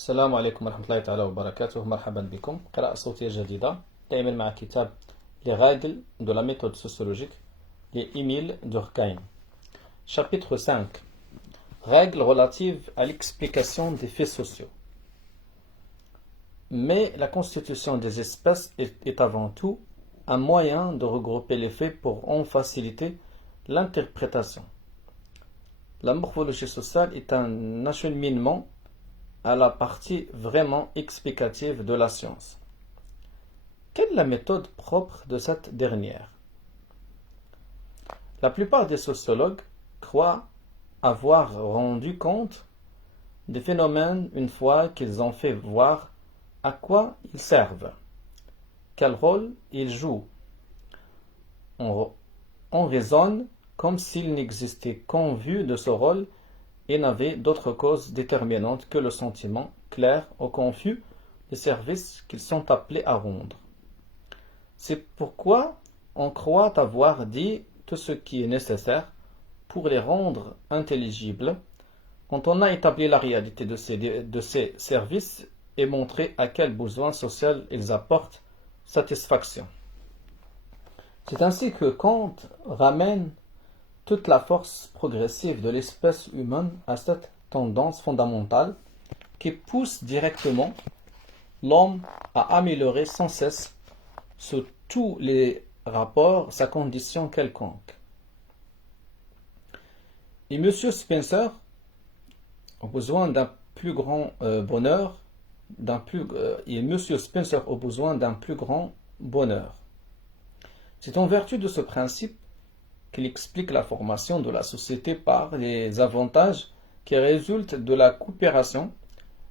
السلام عليكم ورحمة الله تعالى وبركاته. مرحبا بكم. قراءة صوتية جديدة دائما مع كتاب Les règles de la méthode sociologique de Émile Durkheim. Chapitre 5. Règles relatives à l'explication des faits sociaux. Mais la constitution des espèces est avant tout un moyen de regrouper les faits pour en faciliter l'interprétation. La morphologie sociale est un acheminement à la partie vraiment explicative de la science. Quelle est la méthode propre de cette dernière? La plupart des sociologues croient avoir rendu compte des phénomènes une fois qu'ils ont fait voir à quoi ils servent, quel rôle ils jouent. On raisonne comme s'il n'existait qu'en vue de ce rôle et n'avait d'autre cause déterminante que le sentiment clair ou confus des services qu'ils sont appelés à rendre. C'est pourquoi on croit avoir dit tout ce qui est nécessaire pour les rendre intelligibles quand on a établi la réalité de ces services et montré à quel besoin social ils apportent satisfaction. C'est ainsi que Kant ramène toute la force progressive de l'espèce humaine à cette tendance fondamentale qui pousse directement l'homme à améliorer sans cesse sous tous les rapports sa condition quelconque. Et M. Spencer a besoin d'un plus grand bonheur, Spencer a besoin d'un plus grand bonheur. C'est en vertu de ce principe qu'il explique la formation de la société par les avantages qui résultent de la coopération,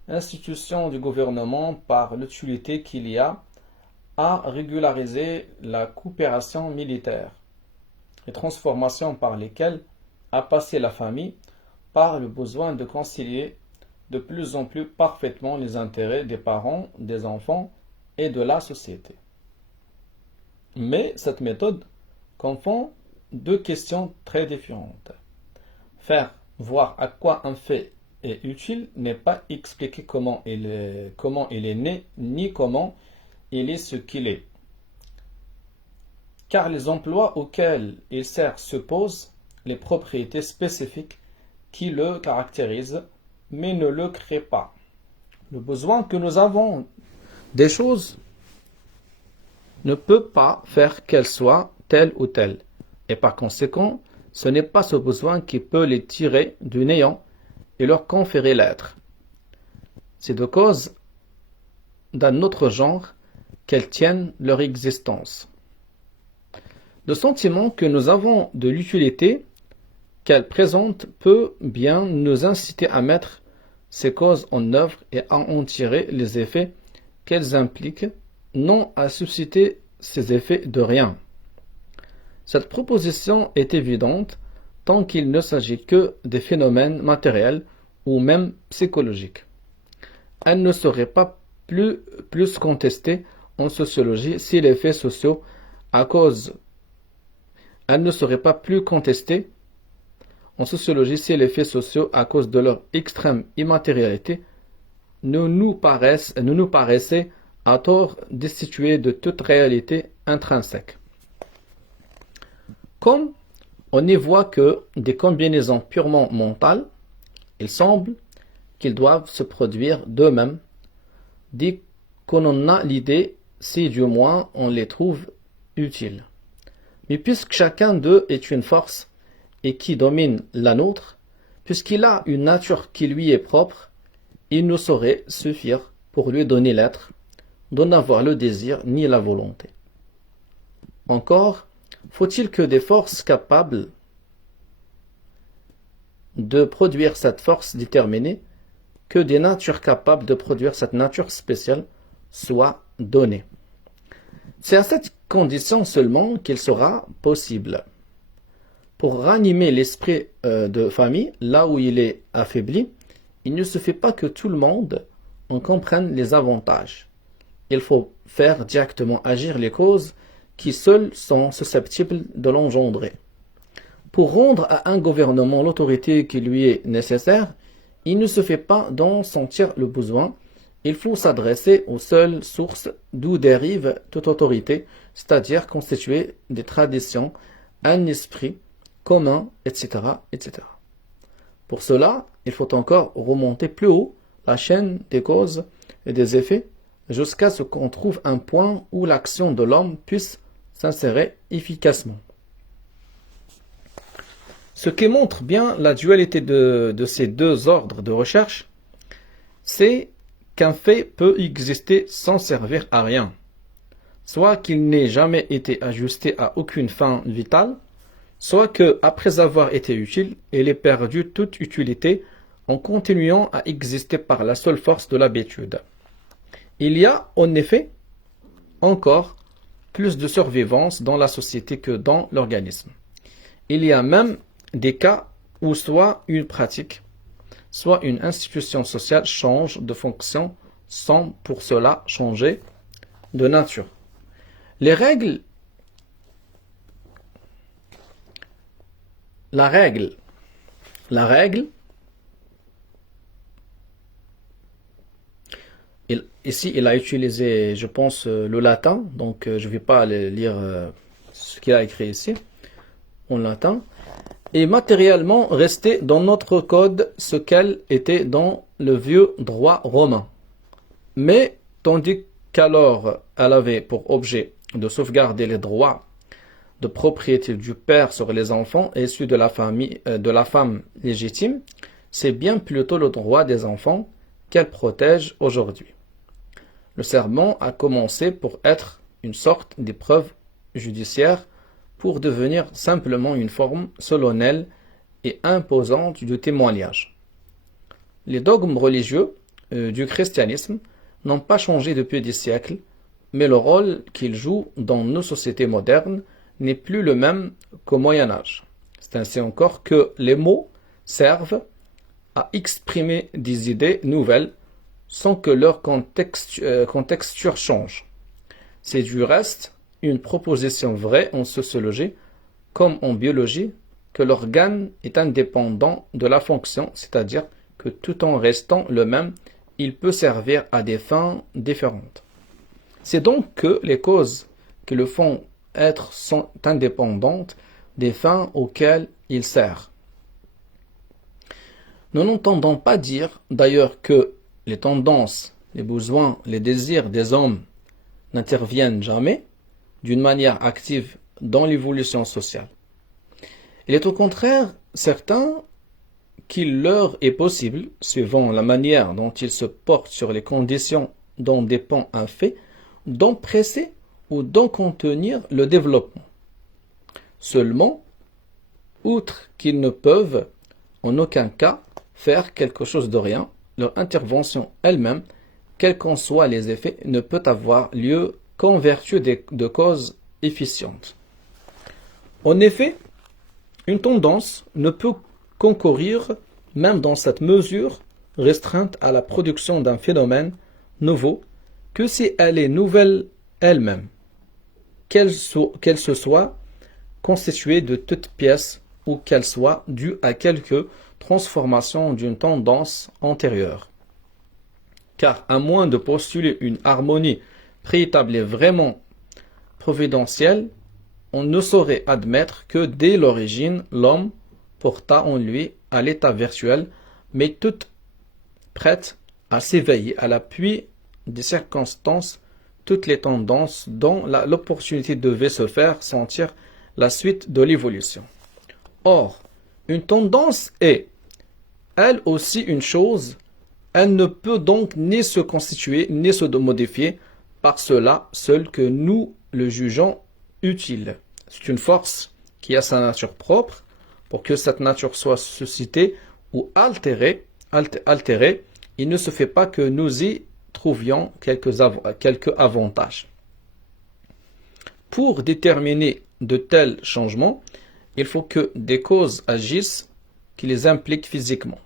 l'institution du gouvernement par l'utilité qu'il y a à régulariser la coopération militaire, les transformations par lesquelles a passé la famille par le besoin de concilier de plus en plus parfaitement les intérêts des parents, des enfants et de la société. Mais cette méthode confond deux questions très différentes. Faire voir à quoi un fait est utile n'est pas expliquer comment il est né, ni comment il est ce qu'il est. Car les emplois auxquels il sert supposent les propriétés spécifiques qui le caractérisent, mais ne le créent pas. Le besoin que nous avons des choses ne peut pas faire qu'elles soient telles ou telles. Et par conséquent, ce n'est pas ce besoin qui peut les tirer du néant et leur conférer l'être. C'est de cause d'un autre genre qu'elles tiennent leur existence. Le sentiment que nous avons de l'utilité qu'elles présentent peut bien nous inciter à mettre ces causes en œuvre et à en tirer les effets qu'elles impliquent, non à susciter ces effets de rien. Cette proposition est évidente tant qu'il ne s'agit que des phénomènes matériels ou même psychologiques. Elle ne serait pas plus contestée en sociologie si les faits sociaux de à cause de leur extrême immatérialité ne nous paraissaient à tort destitués de toute réalité intrinsèque. Comme on n'y voit que des combinaisons purement mentales, il semble qu'ils doivent se produire d'eux-mêmes, dès qu'on en a l'idée, si du moins on les trouve utiles. Mais puisque chacun d'eux est une force et qui domine la nôtre, puisqu'il a une nature qui lui est propre, il ne saurait suffire pour lui donner l'être, d'en avoir le désir ni la volonté. Encore, faut-il que des forces capables de produire cette force déterminée, que des natures capables de produire cette nature spéciale soient données. C'est à cette condition seulement qu'il sera possible. Pour ranimer l'esprit de famille, là où il est affaibli, il ne suffit pas que tout le monde en comprenne les avantages. Il faut faire directement agir les causes qui seuls sont susceptibles de l'engendrer. Pour rendre à un gouvernement l'autorité qui lui est nécessaire, il ne se fait pas d'en sentir le besoin. Il faut s'adresser aux seules sources d'où dérive toute autorité, c'est-à-dire constituer des traditions, un esprit commun, etc., etc. Pour cela, il faut encore remonter plus haut la chaîne des causes et des effets jusqu'à ce qu'on trouve un point où l'action de l'homme puisse s'insérer efficacement. Ce qui montre bien la dualité de ces deux ordres de recherche, c'est qu'un fait peut exister sans servir à rien, soit qu'il n'ait jamais été ajusté à aucune fin vitale, soit que, après avoir été utile, il ait perdu toute utilité en continuant à exister par la seule force de l'habitude. Il y a, en effet, encore plus de survivance dans la société que dans l'organisme. Il y a même des cas où soit une pratique, soit une institution sociale change de fonction sans pour cela changer de nature. La règle, ici il a utilisé, je pense, le latin, donc je ne vais pas lire ce qu'il a écrit ici, en latin, est matériellement resté dans notre code ce qu'elle était dans le vieux droit romain. Mais, tandis qu'alors elle avait pour objet de sauvegarder les droits de propriété du père sur les enfants issus de la femme légitime, c'est bien plutôt le droit des enfants qu'elle protège aujourd'hui. Le serment a commencé pour être une sorte d'épreuve judiciaire pour devenir simplement une forme solennelle et imposante de témoignage. Les dogmes religieux du christianisme n'ont pas changé depuis des siècles, mais le rôle qu'ils jouent dans nos sociétés modernes n'est plus le même qu'au Moyen-Âge. C'est ainsi encore que les mots servent à exprimer des idées nouvelles sans que leur contexture change. C'est du reste une proposition vraie en sociologie comme en biologie que l'organe est indépendant de la fonction, c'est-à-dire que tout en restant le même, il peut servir à des fins différentes. C'est donc que les causes qui le font être sont indépendantes des fins auxquelles il sert. Nous n'entendons pas dire d'ailleurs que les tendances, les besoins, les désirs des hommes n'interviennent jamais d'une manière active dans l'évolution sociale. Il est au contraire certain qu'il leur est possible, suivant la manière dont ils se portent sur les conditions dont dépend un fait, d'empresser ou d'en contenir le développement. Seulement, outre qu'ils ne peuvent en aucun cas faire quelque chose de rien, leur intervention elle-même, quels qu'en soient les effets, ne peut avoir lieu qu'en vertu de causes efficientes. En effet, une tendance ne peut concourir, même dans cette mesure restreinte à la production d'un phénomène nouveau, que si elle est nouvelle elle-même, qu'elle se soit constituée de toutes pièces ou qu'elle soit due à quelque transformation d'une tendance antérieure. Car à moins de postuler une harmonie préétablie vraiment providentielle, on ne saurait admettre que dès l'origine l'homme porta en lui à l'état virtuel, mais toute prête à s'éveiller à l'appui des circonstances, toutes les tendances dont l'opportunité devait se faire sentir la suite de l'évolution. Or, une tendance est, elle aussi, une chose, elle ne peut donc ni se constituer, ni se modifier par cela seul que nous le jugeons utile. C'est une force qui a sa nature propre. Pour que cette nature soit suscitée ou altérée, il ne se fait pas que nous y trouvions quelques avantages. Pour déterminer de tels changements, il faut que des causes agissent qui les impliquent physiquement.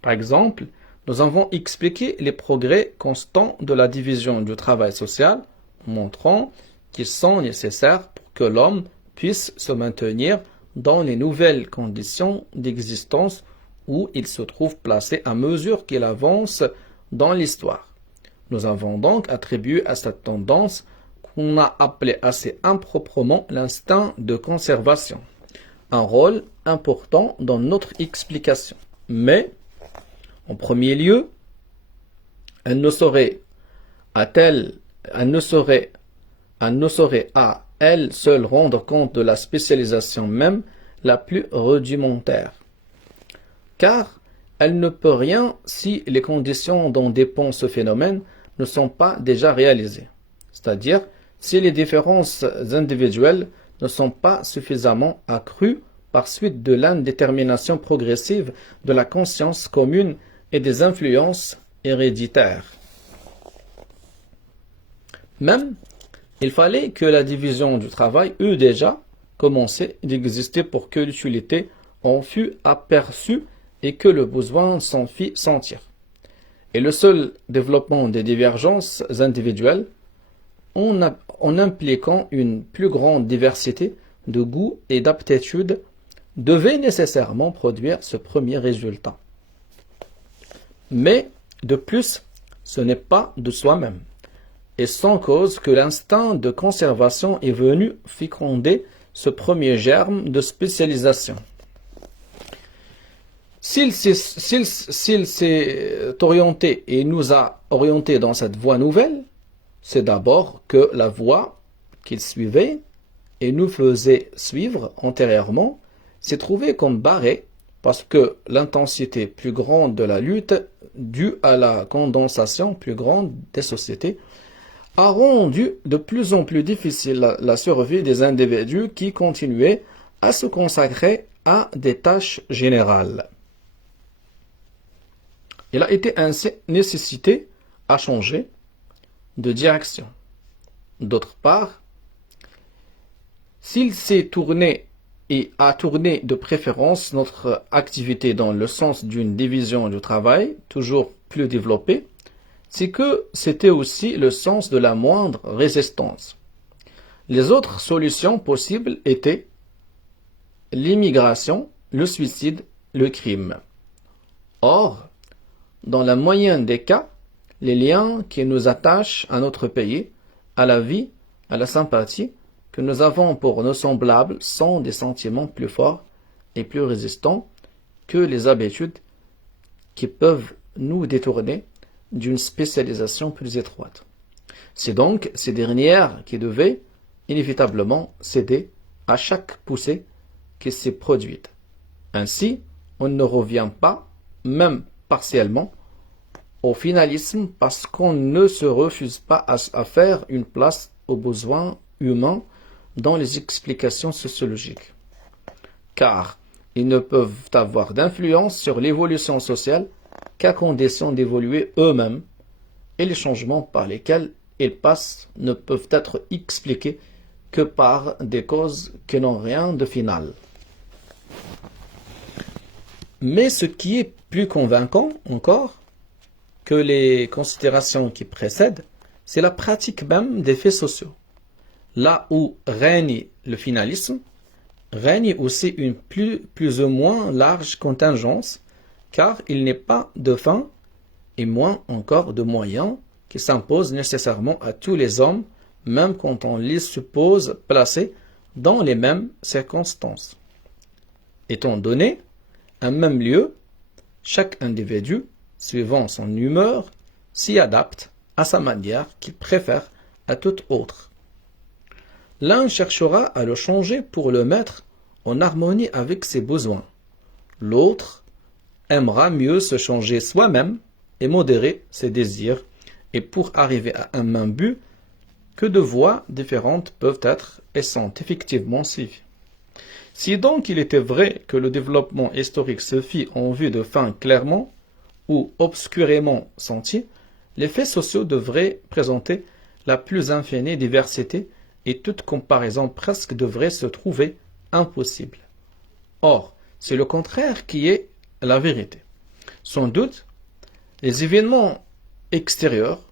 Par exemple, nous avons expliqué les progrès constants de la division du travail social, montrant qu'ils sont nécessaires pour que l'homme puisse se maintenir dans les nouvelles conditions d'existence où il se trouve placé à mesure qu'il avance dans l'histoire. Nous avons donc attribué à cette tendance qu'on a appelé assez improprement l'instinct de conservation un rôle important dans notre explication. Mais, en premier lieu, elle ne saurait à elle seule rendre compte de la spécialisation même la plus rudimentaire. Car elle ne peut rien si les conditions dont dépend ce phénomène ne sont pas déjà réalisées. C'est-à-dire, si les différences individuelles ne sont pas suffisamment accrues par suite de l'indétermination progressive de la conscience commune et des influences héréditaires. Même, il fallait que la division du travail eût déjà commencé d'exister pour que l'utilité en fût aperçue et que le besoin s'en fit sentir. Et le seul développement des divergences individuelles, en impliquant une plus grande diversité de goûts et d'aptitudes, devait nécessairement produire ce premier résultat. Mais, de plus, ce n'est pas de soi-même, et sans cause que l'instinct de conservation est venu féconder ce premier germe de spécialisation. S'il s'est orienté et nous a orientés dans cette voie nouvelle, c'est d'abord que la voie qu'il suivait et nous faisait suivre antérieurement s'est trouvée comme barrée parce que l'intensité plus grande de la lutte due à la condensation plus grande des sociétés a rendu de plus en plus difficile la survie des individus qui continuaient à se consacrer à des tâches générales. Il a été ainsi nécessité à changer de direction. D'autre part, s'il s'est tourné et a tourné de préférence notre activité dans le sens d'une division du travail toujours plus développée, c'est que c'était aussi le sens de la moindre résistance. Les autres solutions possibles étaient l'immigration, le suicide, le crime. Or, dans la moyenne des cas, les liens qui nous attachent à notre pays, à la vie, à la sympathie que nous avons pour nos semblables sont des sentiments plus forts et plus résistants que les habitudes qui peuvent nous détourner d'une spécialisation plus étroite. C'est donc ces dernières qui devaient inévitablement céder à chaque poussée qui s'est produite. Ainsi, on ne revient pas, même partiellement, au finalisme parce qu'on ne se refuse pas à faire une place aux besoins humains dans les explications sociologiques. Car ils ne peuvent avoir d'influence sur l'évolution sociale qu'à condition d'évoluer eux-mêmes, et les changements par lesquels ils passent ne peuvent être expliqués que par des causes qui n'ont rien de final. Mais ce qui est plus convaincant encore que les considérations qui précèdent, c'est la pratique même des faits sociaux. Là où règne le finalisme, règne aussi une plus ou moins large contingence, car il n'est pas de fin et moins encore de moyens qui s'imposent nécessairement à tous les hommes, même quand on les suppose placés dans les mêmes circonstances. Étant donné un même lieu, chaque individu, suivant son humeur, s'y adapte à sa manière qu'il préfère à toute autre. L'un cherchera à le changer pour le mettre en harmonie avec ses besoins. L'autre aimera mieux se changer soi-même et modérer ses désirs, et pour arriver à un même but, que de voies différentes peuvent être et sont effectivement suivies. Si donc il était vrai que le développement historique se fit en vue de fins clairement ou obscurément senties, les faits sociaux devraient présenter la plus infinie diversité et toute comparaison presque devrait se trouver impossible. Or, c'est le contraire qui est la vérité. Sans doute, les événements extérieurs,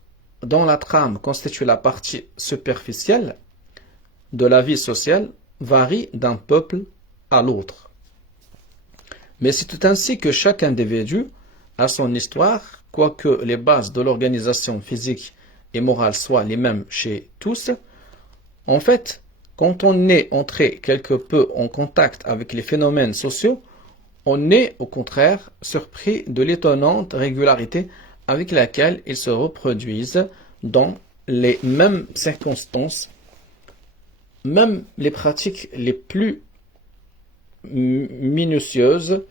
dont la trame constitue la partie superficielle de la vie sociale, varient d'un peuple à l'autre. Mais c'est ainsi que chaque individu a son histoire, quoique les bases de l'organisation physique et morale soient les mêmes chez tous. En fait, quand on est entré quelque peu en contact avec les phénomènes sociaux, on est au contraire surpris de l'étonnante régularité avec laquelle ils se reproduisent dans les mêmes circonstances, même les pratiques les plus minutieuses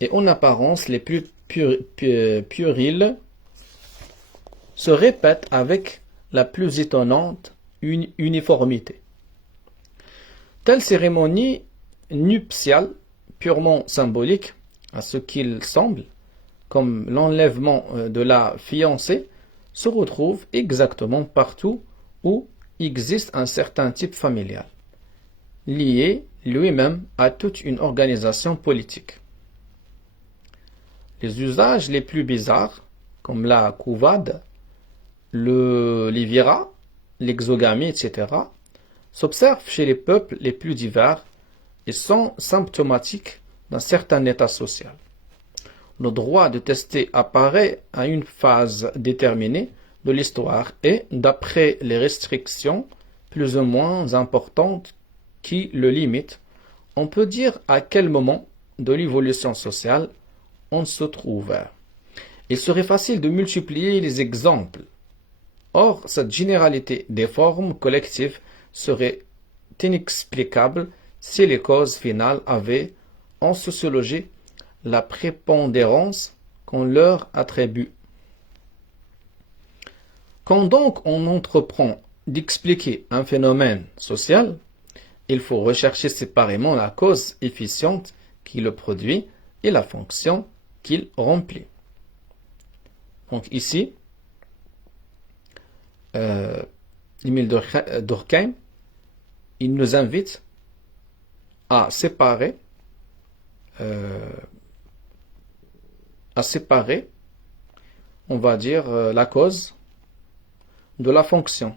et en apparence les plus puériles se répètent avec la plus étonnante uniformité. Telle cérémonie nuptiale, purement symbolique, à ce qu'il semble, comme l'enlèvement de la fiancée, se retrouve exactement partout où existe un certain type familial, lié lui-même à toute une organisation politique. Les usages les plus bizarres, comme la couvade, le livira, l'exogamie, etc., s'observent chez les peuples les plus divers et sont symptomatiques d'un certain état social. Le droit de tester apparaît à une phase déterminée de l'histoire et, d'après les restrictions plus ou moins importantes qui le limitent, on peut dire à quel moment de l'évolution sociale on se trouve. Il serait facile de multiplier les exemples. Or, cette généralité des formes collectives serait inexplicable si les causes finales avaient, en sociologie, la prépondérance qu'on leur attribue. Quand donc on entreprend d'expliquer un phénomène social, il faut rechercher séparément la cause efficiente qui le produit et la fonction qu'il remplit. Donc ici, Émile Durkheim, il nous invite à séparer, on va dire, la cause de la fonction.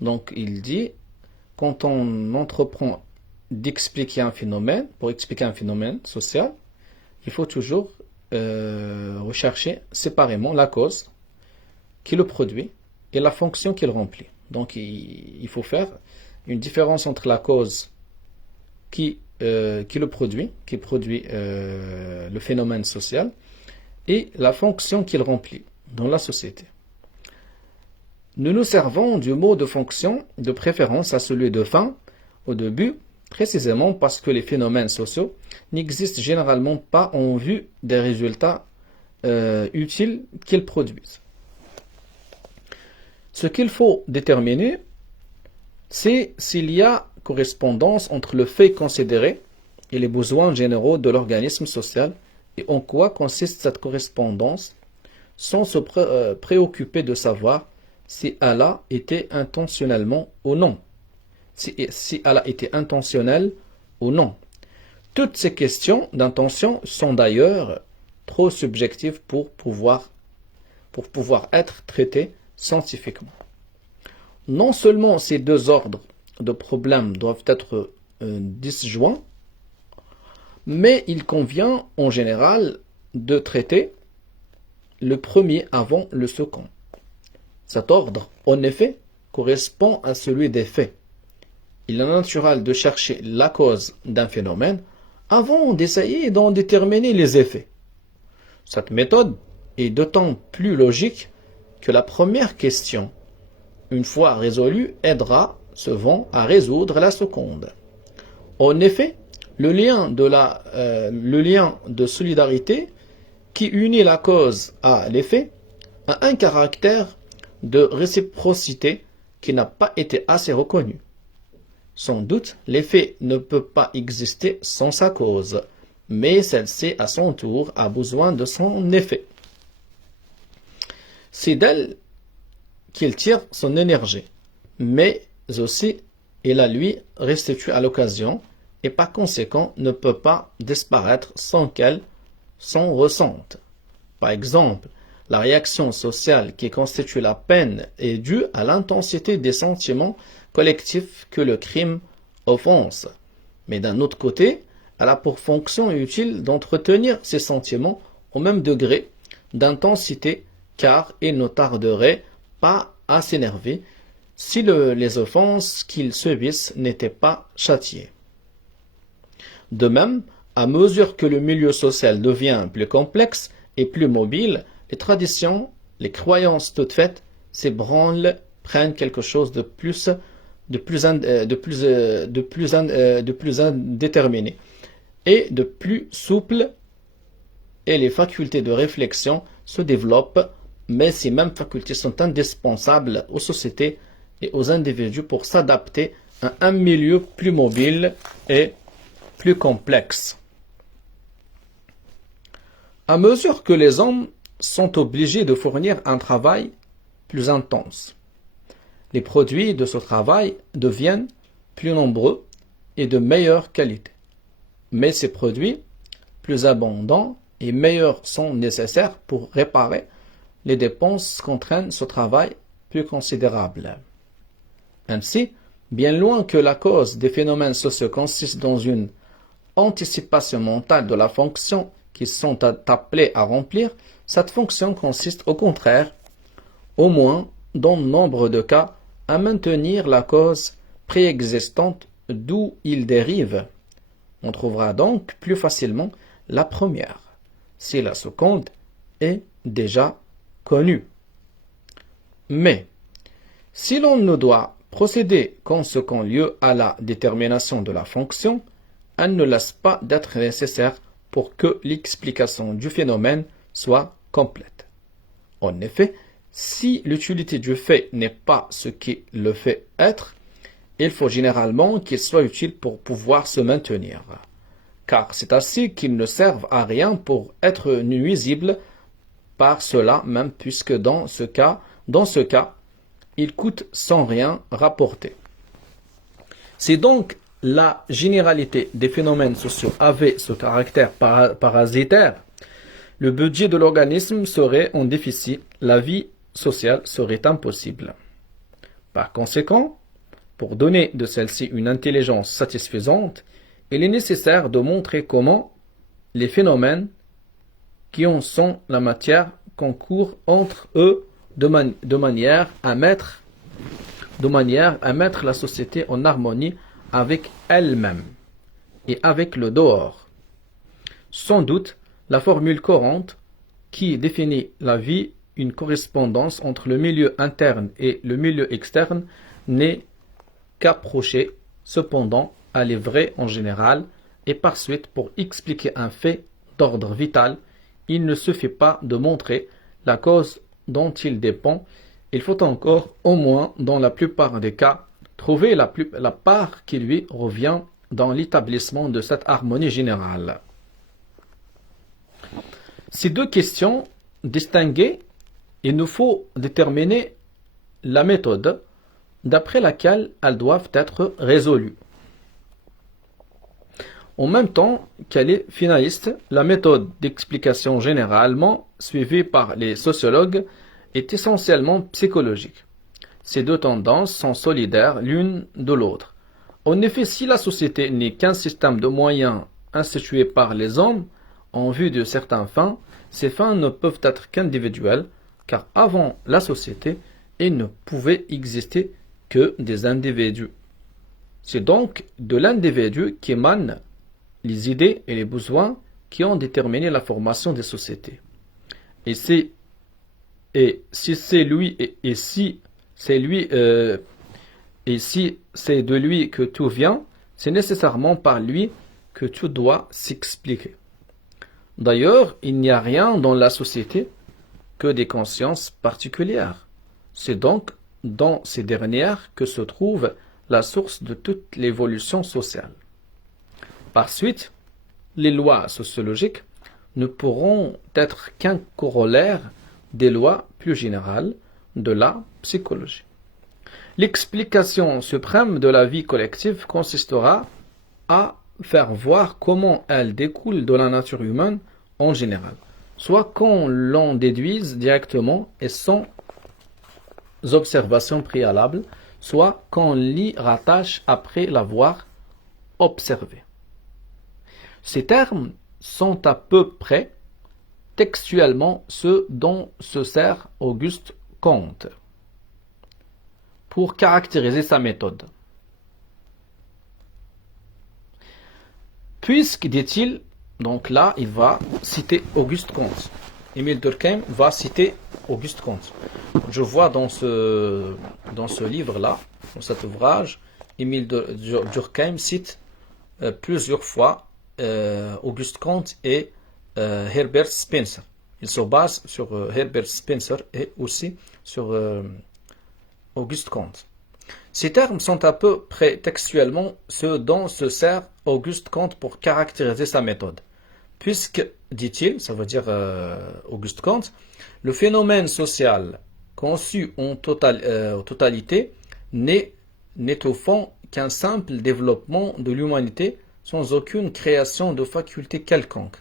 Donc il dit, quand on entreprend d'expliquer un phénomène, pour expliquer un phénomène social, il faut toujours rechercher séparément la cause qui le produit et la fonction qu'il remplit. Donc il faut faire une différence entre la cause qui produit le phénomène social et la fonction qu'il remplit dans la société. Nous nous servons du mot de fonction de préférence à celui de fin au début, précisément parce que les phénomènes sociaux n'existent généralement pas en vue des résultats utiles qu'ils produisent. Ce qu'il faut déterminer, c'est s'il y a correspondance entre le fait considéré et les besoins généraux de l'organisme social et en quoi consiste cette correspondance, sans se préoccuper de savoir si elle a été intentionnellement ou non. Si elle a été intentionnelle ou non. Toutes ces questions d'intention sont d'ailleurs trop subjectives pour pouvoir être traitées scientifiquement. Non seulement ces deux ordres de problèmes doivent être disjoints, mais il convient en général de traiter le premier avant le second. Cet ordre, en effet, correspond à celui des faits. Il est naturel de chercher la cause d'un phénomène avant d'essayer d'en déterminer les effets. Cette méthode est d'autant plus logique que la première question, une fois résolue, aidera souvent à résoudre la seconde. En effet, le lien de solidarité qui unit la cause à l'effet a un caractère de réciprocité qui n'a pas été assez reconnu. Sans doute, l'effet ne peut pas exister sans sa cause, mais celle-ci, à son tour, a besoin de son effet. C'est d'elle qu'il tire son énergie, mais aussi il la lui restitue à l'occasion et par conséquent ne peut pas disparaître sans qu'elle s'en ressente. Par exemple, la réaction sociale qui constitue la peine est due à l'intensité des sentiments collectifs que le crime offense. Mais d'un autre côté, elle a pour fonction utile d'entretenir ces sentiments au même degré d'intensité, car il ne tarderait pas à s'énerver si les offenses qu'ils subissent n'étaient pas châtiées. De même, à mesure que le milieu social devient plus complexe et plus mobile, les traditions, les croyances toutes faites s'ébranlent, prennent quelque chose de plus indéterminé et de plus souple, et les facultés de réflexion se développent, mais ces mêmes facultés sont indispensables aux sociétés et aux individus pour s'adapter à un milieu plus mobile et plus complexe. À mesure que les hommes sont obligés de fournir un travail plus intense, les produits de ce travail deviennent plus nombreux et de meilleure qualité. Mais ces produits plus abondants et meilleurs sont nécessaires pour réparer les dépenses qu'entraîne ce travail plus considérable. Ainsi, bien loin que la cause des phénomènes sociaux consiste dans une anticipation mentale de la fonction qu'ils sont appelés à remplir, cette fonction consiste au contraire, au moins dans nombre de cas, à maintenir la cause préexistante d'où il dérive. On trouvera donc plus facilement la première, si la seconde est déjà connue. Mais, si l'on ne doit procéder qu'en ce qu'en lieu à la détermination de la fonction, elle ne laisse pas d'être nécessaire pour que l'explication du phénomène soit complète. En effet, si l'utilité du fait n'est pas ce qu'il le fait être, il faut généralement qu'il soit utile pour pouvoir se maintenir. Car c'est ainsi qu'il ne serve à rien pour être nuisible par cela même, puisque dans ce cas, il coûte sans rien rapporter. C'est donc la généralité des phénomènes sociaux avait ce caractère parasitaire, le budget de l'organisme serait en déficit, la vie sociale serait impossible. Par conséquent, pour donner de celle-ci une intelligence satisfaisante, il est nécessaire de montrer comment les phénomènes qui en sont la matière concourent entre eux de manière à mettre la société en harmonie avec elle-même et avec le dehors. Sans doute, la formule courante qui définit la vie, une correspondance entre le milieu interne et le milieu externe, n'est qu'approchée. Cependant, elle est vraie en général, et par suite, pour expliquer un fait d'ordre vital, il ne suffit pas de montrer la cause dont il dépend, il faut encore, au moins dans la plupart des cas, trouver la part qui lui revient dans l'établissement de cette harmonie générale. Ces deux questions distinguées, il nous faut déterminer la méthode d'après laquelle elles doivent être résolues. En même temps qu'elle est finaliste, la méthode d'explication généralement suivie par les sociologues est essentiellement psychologique. Ces deux tendances sont solidaires l'une de l'autre. En effet, si la société n'est qu'un système de moyens institués par les hommes en vue de certaines fins, ces fins ne peuvent être qu'individuelles, car avant la société, il ne pouvait exister que des individus. C'est donc de l'individu qu'émanent les idées et les besoins qui ont déterminé la formation des sociétés. Et si c'est de lui que tout vient, c'est nécessairement par lui que tout doit s'expliquer. D'ailleurs, il n'y a rien dans la société que des consciences particulières. C'est donc dans ces dernières que se trouve la source de toute l'évolution sociale. Par suite, les lois sociologiques ne pourront être qu'un corollaire des lois plus générales de la psychologie. L'explication suprême de la vie collective consistera à faire voir comment elle découle de la nature humaine en général, soit qu'on l'en déduise directement et sans observation préalable, soit qu'on l'y rattache après l'avoir observé. Ces termes sont à peu près textuellement ceux dont se sert Auguste Comte pour caractériser sa méthode. Puisque, dit-il, donc là, il va citer Auguste Comte. Émile Durkheim va citer Auguste Comte. Je vois dans ce livre-là, dans cet ouvrage, Émile Durkheim cite plusieurs fois Auguste Comte et Herbert Spencer. Il se base sur Herbert Spencer et aussi sur Auguste Comte. Ces termes sont à peu près textuellement ceux dont se sert Auguste Comte pour caractériser sa méthode. Puisque, dit-il, ça veut dire Auguste Comte, le phénomène social conçu en totalité n'est au fond qu'un simple développement de l'humanité sans aucune création de faculté quelconque.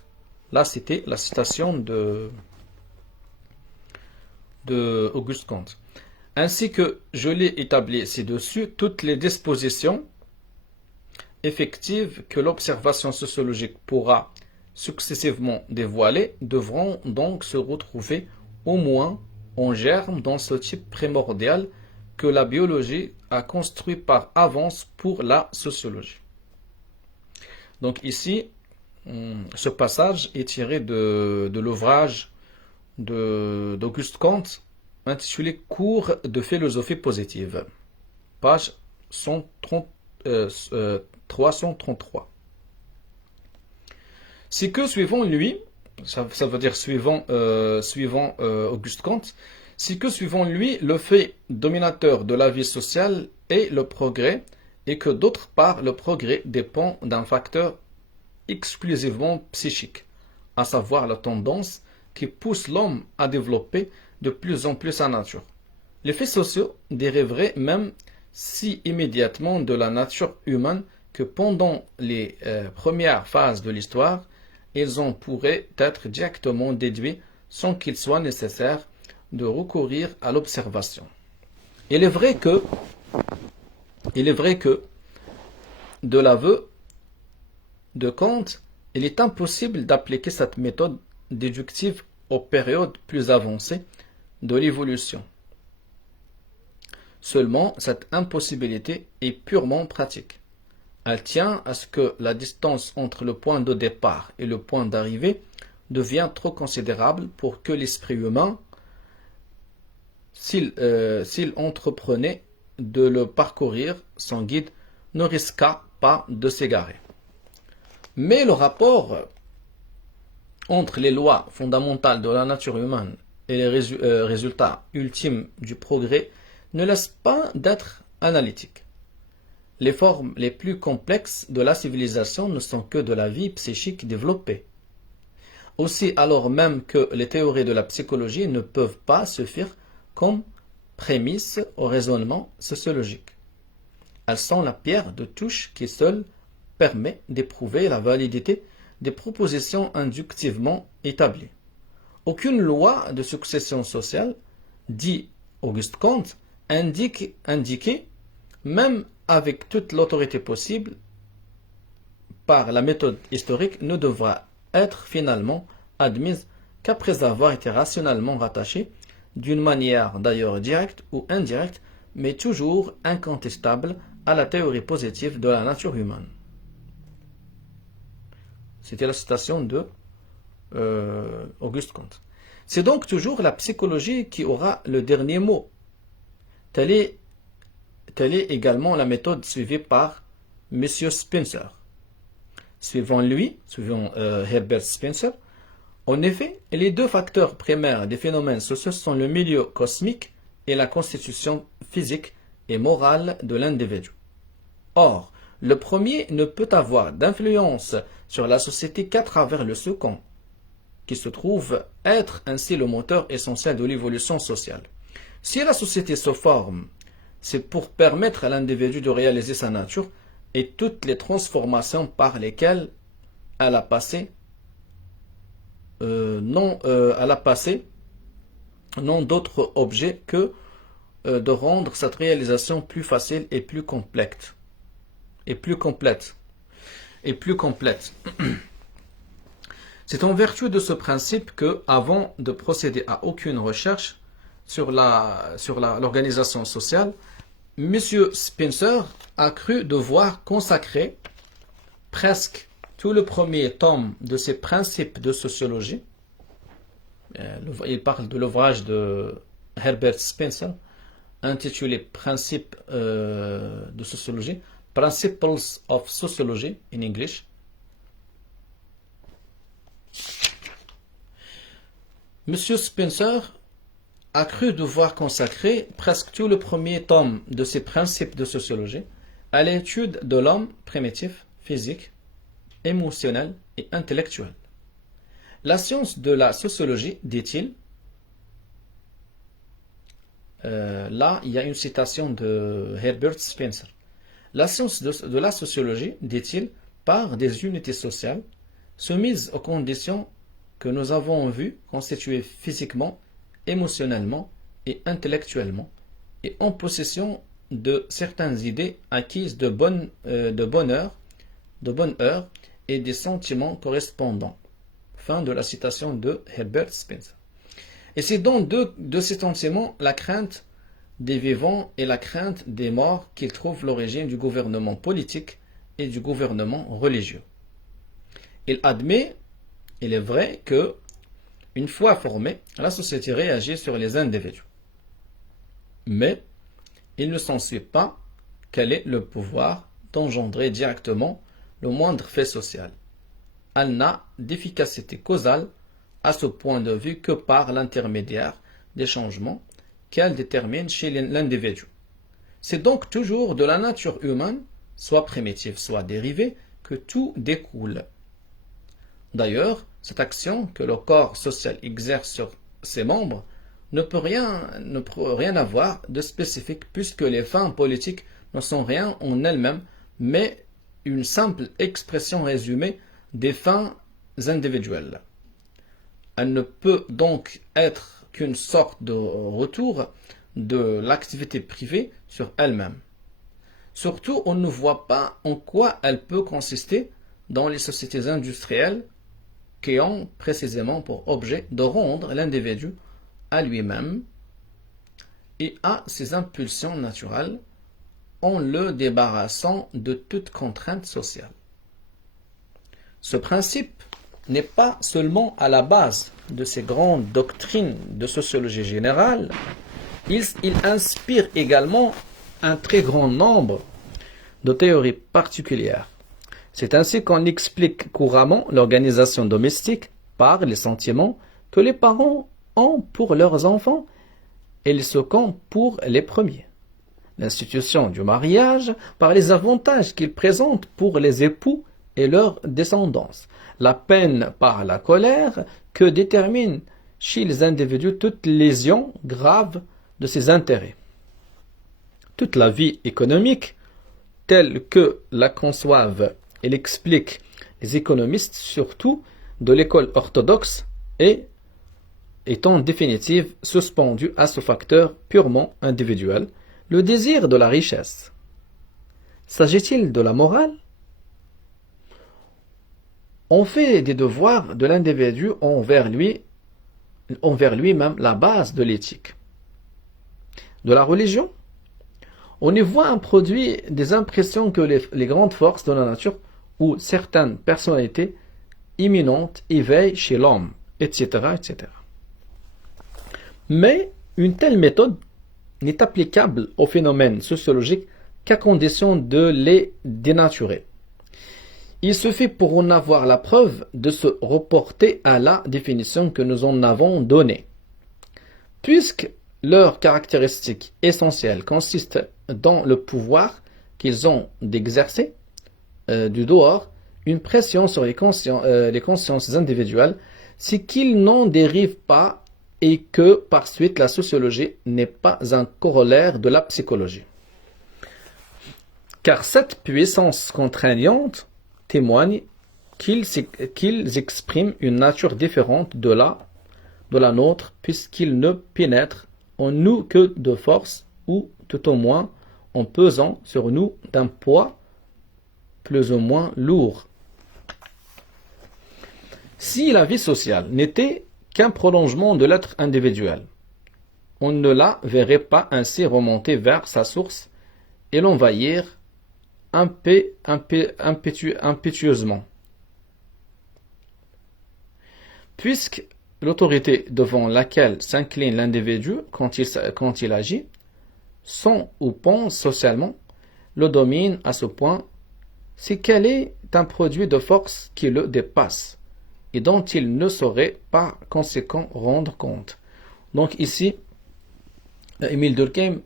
Là, c'était la citation de Auguste Comte. Ainsi que je l'ai établi ci-dessus, toutes les dispositions effectives que l'observation sociologique pourra successivement dévoiler devront donc se retrouver au moins en germe dans ce type primordial que la biologie a construit par avance pour la sociologie. Donc ici, ce passage est tiré de l'ouvrage d'Auguste Comte intitulé Cours de philosophie positive, page 333. C'est que suivant lui, ça veut dire suivant Auguste Comte, c'est que suivant lui, le fait dominateur de la vie sociale est le progrès, et que d'autre part, le progrès dépend d'un facteur exclusivement psychique, à savoir la tendance qui pousse l'homme à développer de plus en plus sa nature. Les faits sociaux dériveraient même si immédiatement de la nature humaine que pendant les premières phases de l'histoire, ils en pourraient être directement déduits sans qu'il soit nécessaire de recourir à l'observation. Il est vrai que, de l'aveu de Comte, il est impossible d'appliquer cette méthode déductive aux périodes plus avancées de l'évolution. Seulement, cette impossibilité est purement pratique. Elle tient à ce que la distance entre le point de départ et le point d'arrivée devient trop considérable pour que l'esprit humain, s'il entreprenait de le parcourir, son guide ne risqua pas de s'égarer. Mais le rapport entre les lois fondamentales de la nature humaine et les résultats ultimes du progrès ne laisse pas d'être analytique. Les formes les plus complexes de la civilisation ne sont que de la vie psychique développée. Aussi, alors même que les théories de la psychologie ne peuvent pas suffire comme prémisse au raisonnement sociologique. Elles sont la pierre de touche qui seule permet d'éprouver la validité des propositions inductivement établies. Aucune loi de succession sociale, dit Auguste Comte, indiquée, même avec toute l'autorité possible, par la méthode historique, ne devra être finalement admise qu'après avoir été rationnellement rattachée, d'une manière d'ailleurs directe ou indirecte, mais toujours incontestable, à la théorie positive de la nature humaine. C'était la citation de Auguste Comte. C'est donc toujours la psychologie qui aura le dernier mot. Telle est également la méthode suivie par M. Spencer. Suivant Herbert Spencer, en effet, les deux facteurs primaires des phénomènes sociaux sont le milieu cosmique et la constitution physique et morale de l'individu. Or, le premier ne peut avoir d'influence sur la société qu'à travers le second, qui se trouve être ainsi le moteur essentiel de l'évolution sociale. Si la société se forme, c'est pour permettre à l'individu de réaliser sa nature et toutes les transformations par lesquelles elle a passé, non d'autre objet que de rendre cette réalisation plus facile et plus complète. et plus complète. C'est en vertu de ce principe que, avant de procéder à aucune recherche sur l'organisation sociale, M. Spencer a cru devoir consacrer presque tout le premier tome de ses principes de sociologie. Il parle de l'ouvrage de Herbert Spencer, intitulé Principes de sociologie, Principles of Sociology in English. Monsieur Spencer a cru devoir consacrer presque tout le premier tome de ses principes de sociologie à l'étude de l'homme primitif, physique, émotionnel et intellectuel. La science de la sociologie, dit-il, là il y a une citation de Herbert Spencer. La science de la sociologie, dit-il, part des unités sociales soumises aux conditions que nous avons vues constituées physiquement, émotionnellement et intellectuellement, et en possession de certaines idées acquises de bonne heure et des sentiments correspondants. Fin de la citation de Herbert Spencer. Et c'est dans deux de ces sentiments, la crainte des vivants et la crainte des morts, qu'il trouve l'origine du gouvernement politique et du gouvernement religieux. Il admet, il est vrai, que, une fois formée, la société réagit sur les individus. Mais il ne s'en suit pas quel est le pouvoir d'engendrer directement le moindre fait social. Elle n'a d'efficacité causale à ce point de vue que par l'intermédiaire des changements qu'elle détermine chez l'individu. C'est donc toujours de la nature humaine, soit primitive, soit dérivée, que tout découle. D'ailleurs, cette action que le corps social exerce sur ses membres ne peut rien avoir de spécifique, puisque les fins politiques ne sont rien en elles-mêmes, mais une simple expression résumée des fins individuelles. Elle ne peut donc être qu'une sorte de retour de l'activité privée sur elle-même. Surtout, on ne voit pas en quoi elle peut consister dans les sociétés industrielles qui ont précisément pour objet de rendre l'individu à lui-même et à ses impulsions naturelles en le débarrassant de toute contrainte sociale. Ce principe n'est pas seulement à la base de ces grandes doctrines de sociologie générale, il inspire également un très grand nombre de théories particulières. C'est ainsi qu'on explique couramment l'organisation domestique par les sentiments que les parents ont pour leurs enfants et les seconds pour les premiers. L'institution du mariage par les avantages qu'il présente pour les époux et leur descendance. La peine par la colère que détermine chez les individus toute lésion grave de ses intérêts. Toute la vie économique, telle que la conçoivent et l'expliquent les économistes, surtout de l'école orthodoxe, est en définitive suspendue à ce facteur purement individuel, le désir de la richesse. S'agit-il de la morale? On fait des devoirs de l'individu envers lui-même la base de l'éthique. De la religion, on y voit un produit des impressions que les grandes forces de la nature ou certaines personnalités imminentes éveillent chez l'homme, etc., etc. Mais une telle méthode n'est applicable aux phénomènes sociologiques qu'à condition de les dénaturer. Il suffit pour en avoir la preuve de se reporter à la définition que nous en avons donnée. Puisque leur caractéristique essentielle consiste dans le pouvoir qu'ils ont d'exercer du dehors une pression sur les consciences individuelles, c'est qu'ils n'en dérivent pas et que par suite la sociologie n'est pas un corollaire de la psychologie. Car cette puissance contraignante témoigne qu'ils expriment une nature différente de la nôtre, puisqu'ils ne pénètrent en nous que de force, ou tout au moins en pesant sur nous d'un poids plus ou moins lourd. Si la vie sociale n'était qu'un prolongement de l'être individuel, on ne la verrait pas ainsi remonter vers sa source et l'envahir impétueusement. Puisque l'autorité devant laquelle s'incline l'individu quand il agit, sent ou pense socialement, le domine à ce point, c'est qu'elle est un produit de force qui le dépasse et dont il ne saurait par conséquent rendre compte. Donc ici, Émile Durkheim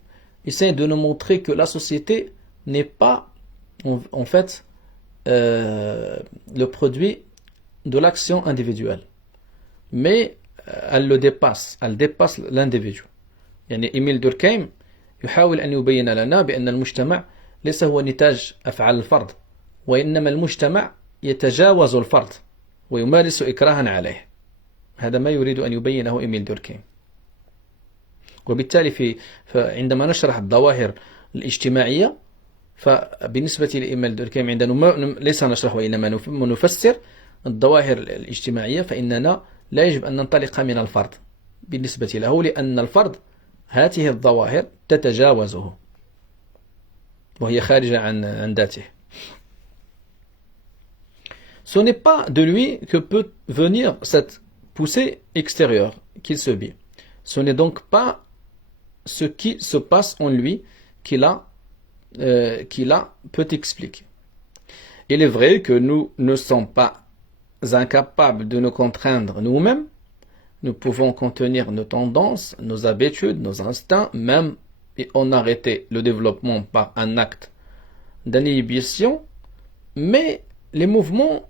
essaie de nous montrer que la société n'est pas en fait le produit de l'action individuelle, mais elle dépasse l'individu. يعني إيميل دوركهيم يحاول أن يبين لنا بأن المجتمع ليس هو نتاج أفعال الفرد، وإنما المجتمع يتجاوز الفرد ويمارس إكراها عليه. هذا ما يريد أن يبينه إيميل دوركهيم. وبالتالي عندما نشرح الظواهر الاجتماعية، فبالنسبة لإيميل دوركهيم عندنا ليس نشرح وإنما نفسر الظواهر الاجتماعية، فإننا لا يجب أن ننطلق من الفرد بالنسبة له، لأن الفرد هذه الظواهر تتجاوزه وهي خارجة عن ذاته. Ce n'est pas de lui que peut venir cette poussée extérieure qu'il subit. Ce n'est donc pas ce qui se passe en lui qui la peut expliquer. Il est vrai que nous ne sommes pas incapables de nous contraindre nous-mêmes. Nous pouvons contenir nos tendances, nos habitudes, nos instincts, même et en arrêter le développement par un acte d'inhibition, mais les mouvements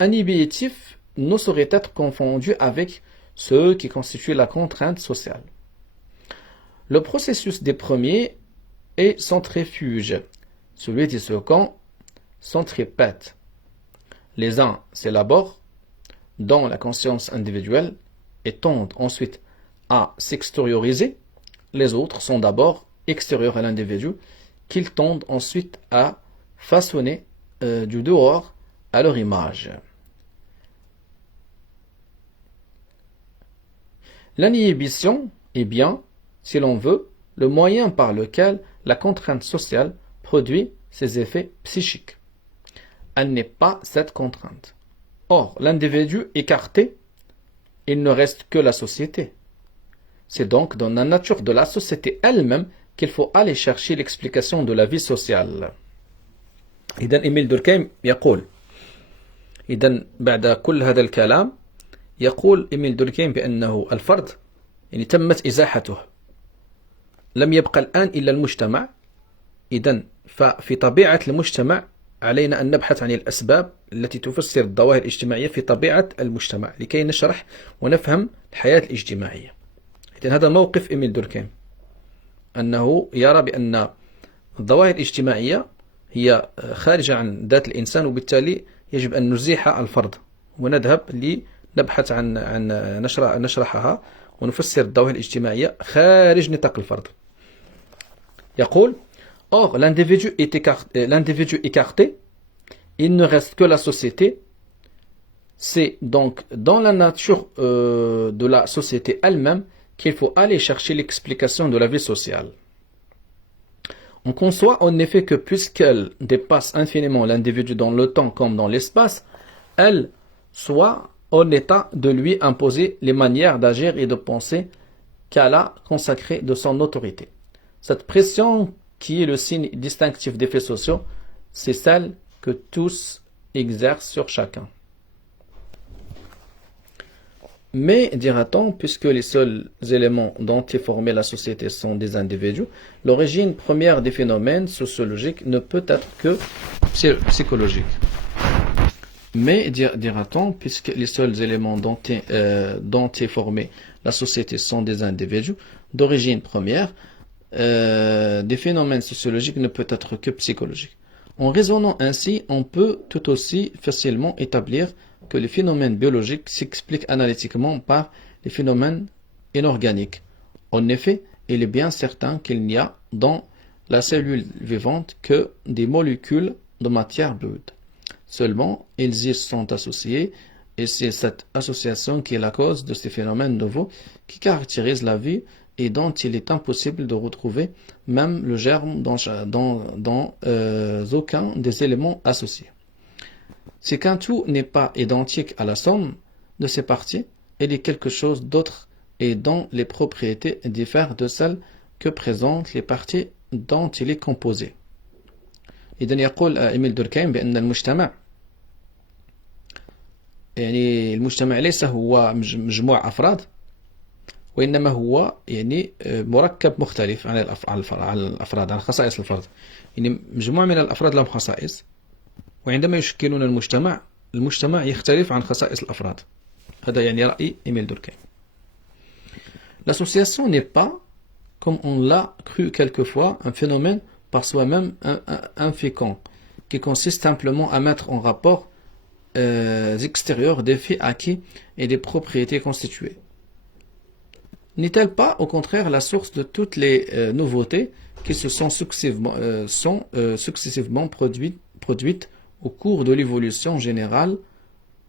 inhibitifs ne sauraient être confondus avec ceux qui constituent la contrainte sociale. Le processus des premiers est centrifuge, celui des seconds centripète. Les uns s'élaborent dans la conscience individuelle et tendent ensuite à s'extérioriser. Les autres sont d'abord extérieurs à l'individu, qu'ils tendent ensuite à façonner du dehors à leur image. L'inhibition est bien, si l'on veut, le moyen par lequel la contrainte sociale produit ses effets psychiques. Elle n'est pas cette contrainte. Or, l'individu écarté, il ne reste que la société. C'est donc dans la nature de la société elle-même qu'il faut aller chercher l'explication de la vie sociale. إذن إيميل دوركهيم يقول، إذن بعد كل هذا الكلام يقول إيميل دوركهيم بأنه الفرد يعني تمت إزاحته، لم يبقى الآن إلا المجتمع. إذن ففي طبيعة المجتمع علينا أن نبحث عن الأسباب التي تفسر الظواهر الاجتماعية في طبيعة المجتمع لكي نشرح ونفهم الحياة الاجتماعية. إذن هذا موقف إيميل دوركهيم، أنه يرى بأن الظواهر الاجتماعية هي خارجة عن ذات الإنسان، وبالتالي يجب أن نزيح الفرد ونذهب لنبحث عن نشرحها ونفسر الظواهر الاجتماعية خارج نطاق الفرد. يقول: Or, l'individu écarté, il ne reste que la société. C'est donc dans la nature de la société elle-même qu'il faut aller chercher l'explication de la vie sociale. On conçoit en effet que puisqu'elle dépasse infiniment l'individu dans le temps comme dans l'espace, elle soit en état de lui imposer les manières d'agir et de penser qu'elle a consacrées de son autorité. Cette pression qui est le signe distinctif des faits sociaux, c'est celle que tous exercent sur chacun. Mais, dira-t-on, puisque les seuls éléments dont est formée la société sont des individus, l'origine première des phénomènes sociologiques ne peut être que psychologique. Mais, dira-t-on, puisque les seuls éléments dont est formée la société sont des individus, d'origine première, des phénomènes sociologiques ne peut être que psychologiques. En raisonnant ainsi, on peut tout aussi facilement établir que les phénomènes biologiques s'expliquent analytiquement par les phénomènes inorganiques. En effet, il est bien certain qu'il n'y a dans la cellule vivante que des molécules de matière brute. Seulement, ils y sont associés Et c'est cette association qui est la cause de ces phénomènes nouveaux qui caractérisent la vie et dont il est impossible de retrouver même le germe dans aucun des éléments associés. C'est qu'un tout n'est pas identique à la somme de ses parties, il est quelque chose d'autre et dont les propriétés diffèrent de celles que présentent les parties dont il est composé. إذن يقول إيميل دوركهيم بأن المجتمع يعني المجتمع ليس هو مجموع أفراد وإنما هو يعني مركب مختلف عن الأفراد عن خصائص الفرد يعني مجموعة من الأفراد لهم خصائص وعندما يشكلون المجتمع يختلف عن خصائص الأفراد هذا يعني رأي إيميل دوركهيم. L'association n'est pas, comme on l'a cru quelquefois, un phénomène par soi-même infécond, qui consiste simplement à mettre en rapport extérieurs des faits acquis et des propriétés constituées. N'est-elle pas, au contraire, la source de toutes les nouveautés qui se sont successivement produites au cours de l'évolution générale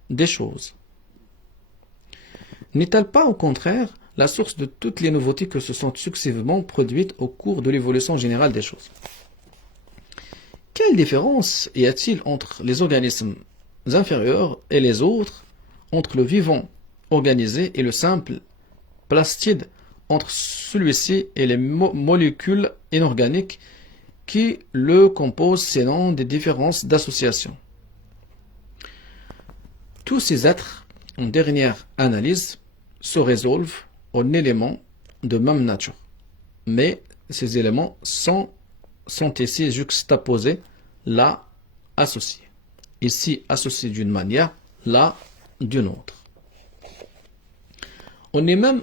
des choses? N'est-elle pas, au contraire, la source de toutes les nouveautés qui se sont successivement produites au cours de l'évolution générale des choses? Quelle différence y a-t-il entre les organismes inférieurs et les autres, entre le vivant organisé et le simple plastide, entre celui-ci et les molécules inorganiques qui le composent selon des différences d'association? Tous ces êtres, en dernière analyse, se résolvent en éléments de même nature. Mais ces éléments sont ici juxtaposés, là associés. Ici associés d'une manière, là d'une autre. On est même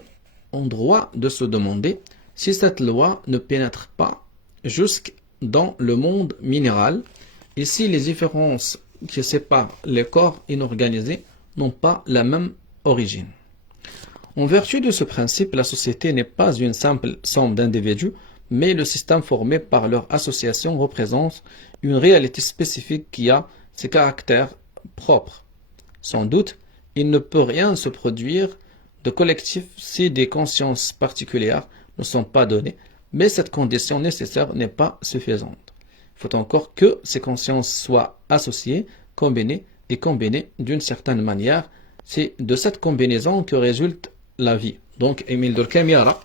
en droit de se demander si cette loi ne pénètre pas jusque dans le monde minéral et si les différences qui séparent les corps inorganisés n'ont pas la même origine. En vertu de ce principe, la société n'est pas une simple somme d'individus, mais le système formé par leur association représente une réalité spécifique qui a ses caractères propres. Sans doute, il ne peut rien se produire de collectif si des consciences particulières ne sont pas données, mais cette condition nécessaire n'est pas suffisante. Il faut encore que ces consciences soient associées, combinées et combinées d'une certaine manière. C'est de cette combinaison que résulte la vie. Donc, Émile Durkheim يرى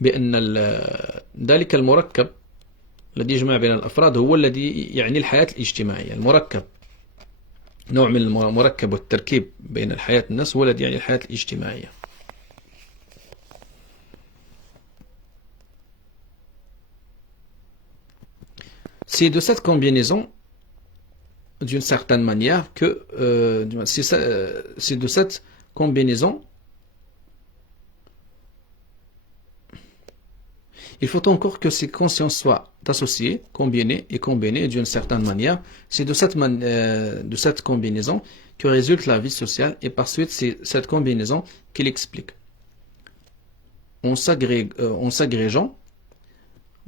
بأن ذلك المركب الذي يجمع بين الأفراد هو الذي يعني الحياة الاجتماعية. المركب نوع من المركب والتركيب بين الحياة الناس هو الذي يعني الحياة الاجتماعية. C'est de cette combinaison, d'une certaine manière, que c'est de cette combinaison. Il faut encore que ces consciences soient associées, combinées et combinées d'une certaine manière. C'est de cette combinaison que résulte la vie sociale et par suite c'est cette combinaison qui l'explique. En s'agrégeant,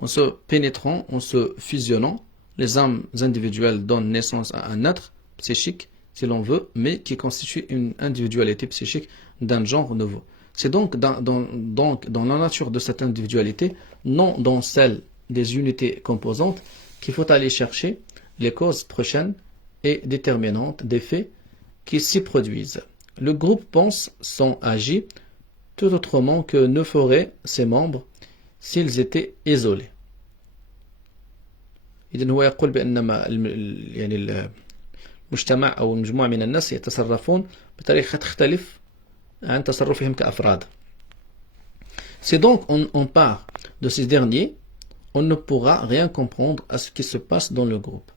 en se pénétrant, en se fusionnant, les âmes individuelles donnent naissance à un être psychique, si l'on veut, mais qui constitue une individualité psychique d'un genre nouveau. C'est donc dans la nature de cette individualité, non dans celle des unités composantes, qu'il faut aller chercher les causes prochaines et déterminantes des faits qui s'y produisent. Le groupe pense sans agir tout autrement que ne feraient ses membres s'ils étaient isolés. إذن هو يقول بأن يعني المجتمع أو المجموعة من الناس يتصرفون بطريقة تختلف عن تصرفهم كأفراد. Si donc on part de ces derniers, on ne pourra rien comprendre à ce qui se passe dans le groupe.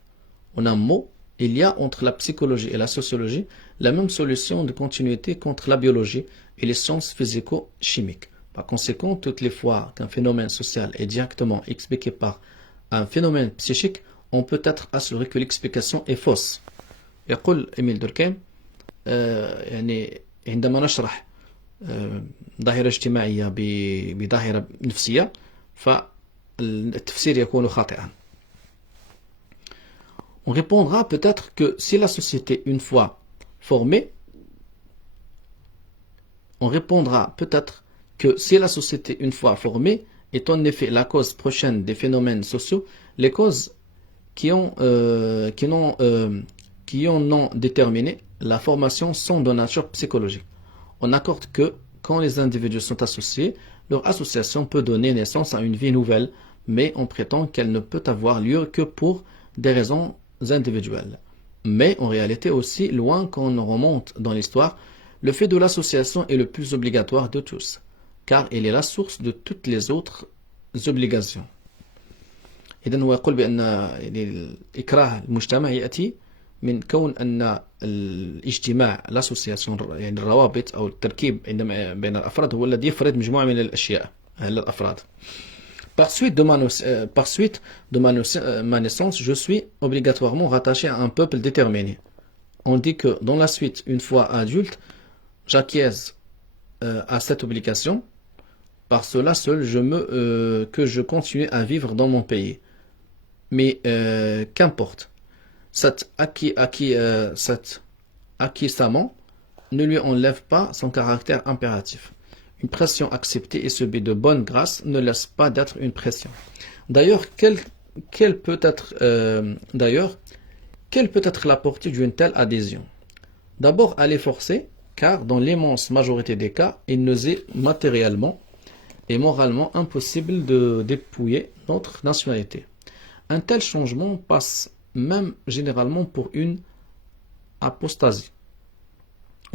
En un mot, il y a entre la psychologie et la sociologie la même solution de continuité qu'entre la biologie et les sciences physico-chimiques. Par conséquent, toutes les fois qu'un phénomène social est directement expliqué par un phénomène psychique, on peut être assuré que l'explication est fausse. يقول إيميل دوركهيم يعني عندما نشرح ظاهرة اجتماعية بظاهرة نفسية فالتفسير يكون خاطئا. On répondra peut-être que si la société, une fois formée, On répondra peut-être que si la société, une fois formée, est en effet la cause prochaine des phénomènes sociaux, les causes qui en ont déterminé la formation sont de nature psychologique. On accorde que quand les individus sont associés, leur association peut donner naissance à une vie nouvelle, mais on prétend qu'elle ne peut avoir lieu que pour des raisons individuelles. Mais en réalité aussi, loin qu'on remonte dans l'histoire, le fait de l'association est le plus obligatoire de tous, car il est la source de toutes les autres obligations. إذن هو يقول بأن الإكراه المجتمع يأتي من كون أن الاجتماع l'association يعني الروابط أو التركيب عندما بين الأفراد هو الذي يفرض مجموعة من الأشياء على الأفراد. Par suite de ma naissance, je suis obligatoirement rattaché à un peuple déterminé. On dit que dans la suite, une fois adulte, j'acquiesce à cette obligation. Par cela seul, que je continue à vivre dans mon pays. Mais qu'importe, cet acquiescement ne lui enlève pas son caractère impératif. Une pression acceptée et subie de bonne grâce ne laisse pas d'être une pression. D'ailleurs, quelle peut être la portée d'une telle adhésion? D'abord, elle est forcée, car dans l'immense majorité des cas, il nous est matériellement et moralement impossible de dépouiller notre nationalité. Un tel changement passe même généralement pour une apostasie.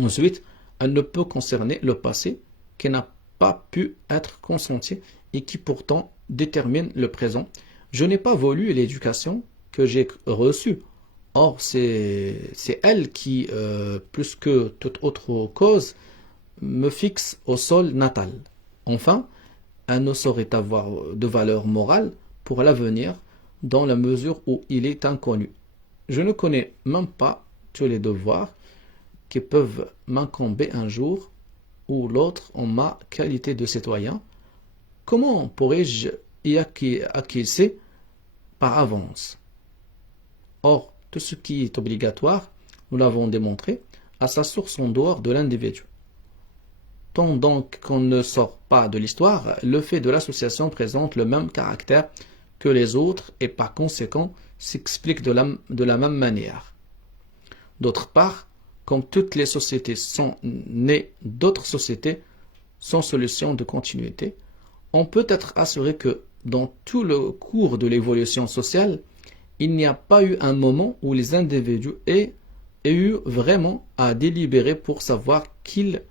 Ensuite, elle ne peut concerner le passé qui n'a pas pu être consenti et qui pourtant détermine le présent. Je n'ai pas voulu l'éducation que j'ai reçue. Or, c'est elle qui, plus que toute autre cause, me fixe au sol natal. Enfin, elle ne saurait avoir de valeur morale pour l'avenir dans la mesure où il est inconnu. Je ne connais même pas tous les devoirs qui peuvent m'incomber un jour ou l'autre en ma qualité de citoyen. Comment pourrais-je y acquiescer par avance? Or, tout ce qui est obligatoire, nous l'avons démontré, a sa source en dehors de l'individu. Tant donc qu'on ne sort pas de l'histoire, le fait de l'association présente le même caractère que les autres et par conséquent s'explique de la même manière. D'autre part, comme toutes les sociétés sont nées d'autres sociétés sans solution de continuité, on peut être assuré que dans tout le cours de l'évolution sociale, il n'y a pas eu un moment où les individus aient eu vraiment à délibérer pour savoir qu'ils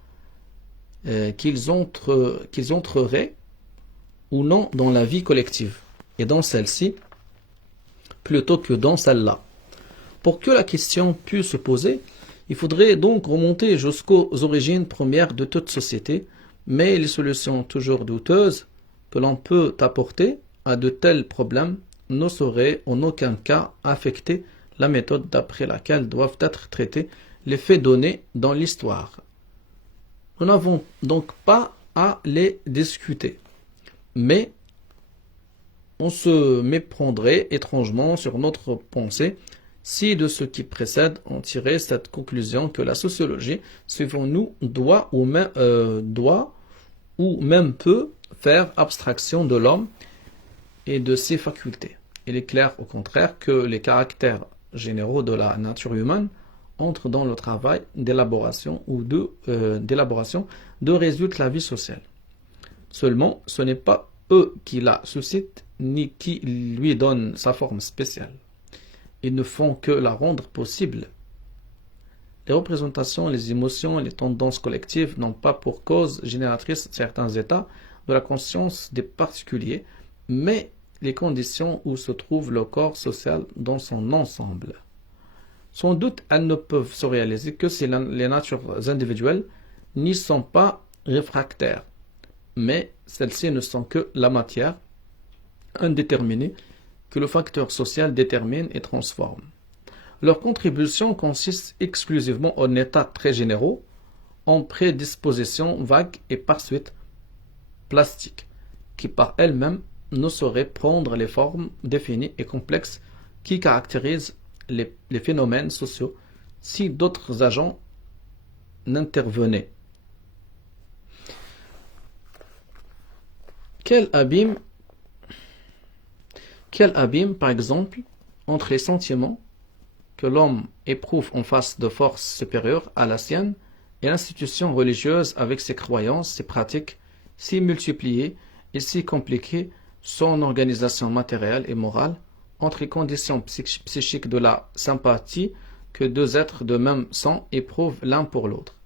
entreraient ou non dans la vie collective, et dans celle-ci, plutôt que dans celle-là. Pour que la question puisse se poser, il faudrait donc remonter jusqu'aux origines premières de toute société, mais les solutions toujours douteuses que l'on peut apporter à de tels problèmes ne sauraient en aucun cas affecter la méthode d'après laquelle doivent être traités les faits donnés dans l'histoire. Nous n'avons donc pas à les discuter, mais on se méprendrait étrangement sur notre pensée si de ce qui précède on tirait cette conclusion que la sociologie, suivant nous, doit ou même peut faire abstraction de l'homme et de ses facultés. Il est clair au contraire que les caractères généraux de la nature humaine entrent dans le travail d'élaboration de résultats de la vie sociale. Seulement, ce n'est pas eux qui la suscitent ni qui lui donnent sa forme spéciale. Ils ne font que la rendre possible. Les représentations, les émotions et les tendances collectives n'ont pas pour cause génératrice certains états de la conscience des particuliers, mais les conditions où se trouve le corps social dans son ensemble. Sans doute, elles ne peuvent se réaliser que si les natures individuelles n'y sont pas réfractaires, mais celles-ci ne sont que la matière indéterminée que le facteur social détermine et transforme. Leur contribution consiste exclusivement en états très généraux, en prédispositions vagues et par suite plastiques, qui par elles-mêmes ne sauraient prendre les formes définies et complexes qui caractérisent les phénomènes sociaux si d'autres agents n'intervenaient. Quel abîme, par exemple, entre les sentiments que l'homme éprouve en face de forces supérieures à la sienne et l'institution religieuse avec ses croyances, ses pratiques, si multipliées et si compliquées, son organisation matérielle et morale, entre les conditions psychiques de la sympathie que deux êtres de même sang éprouvent l'un pour l'autre.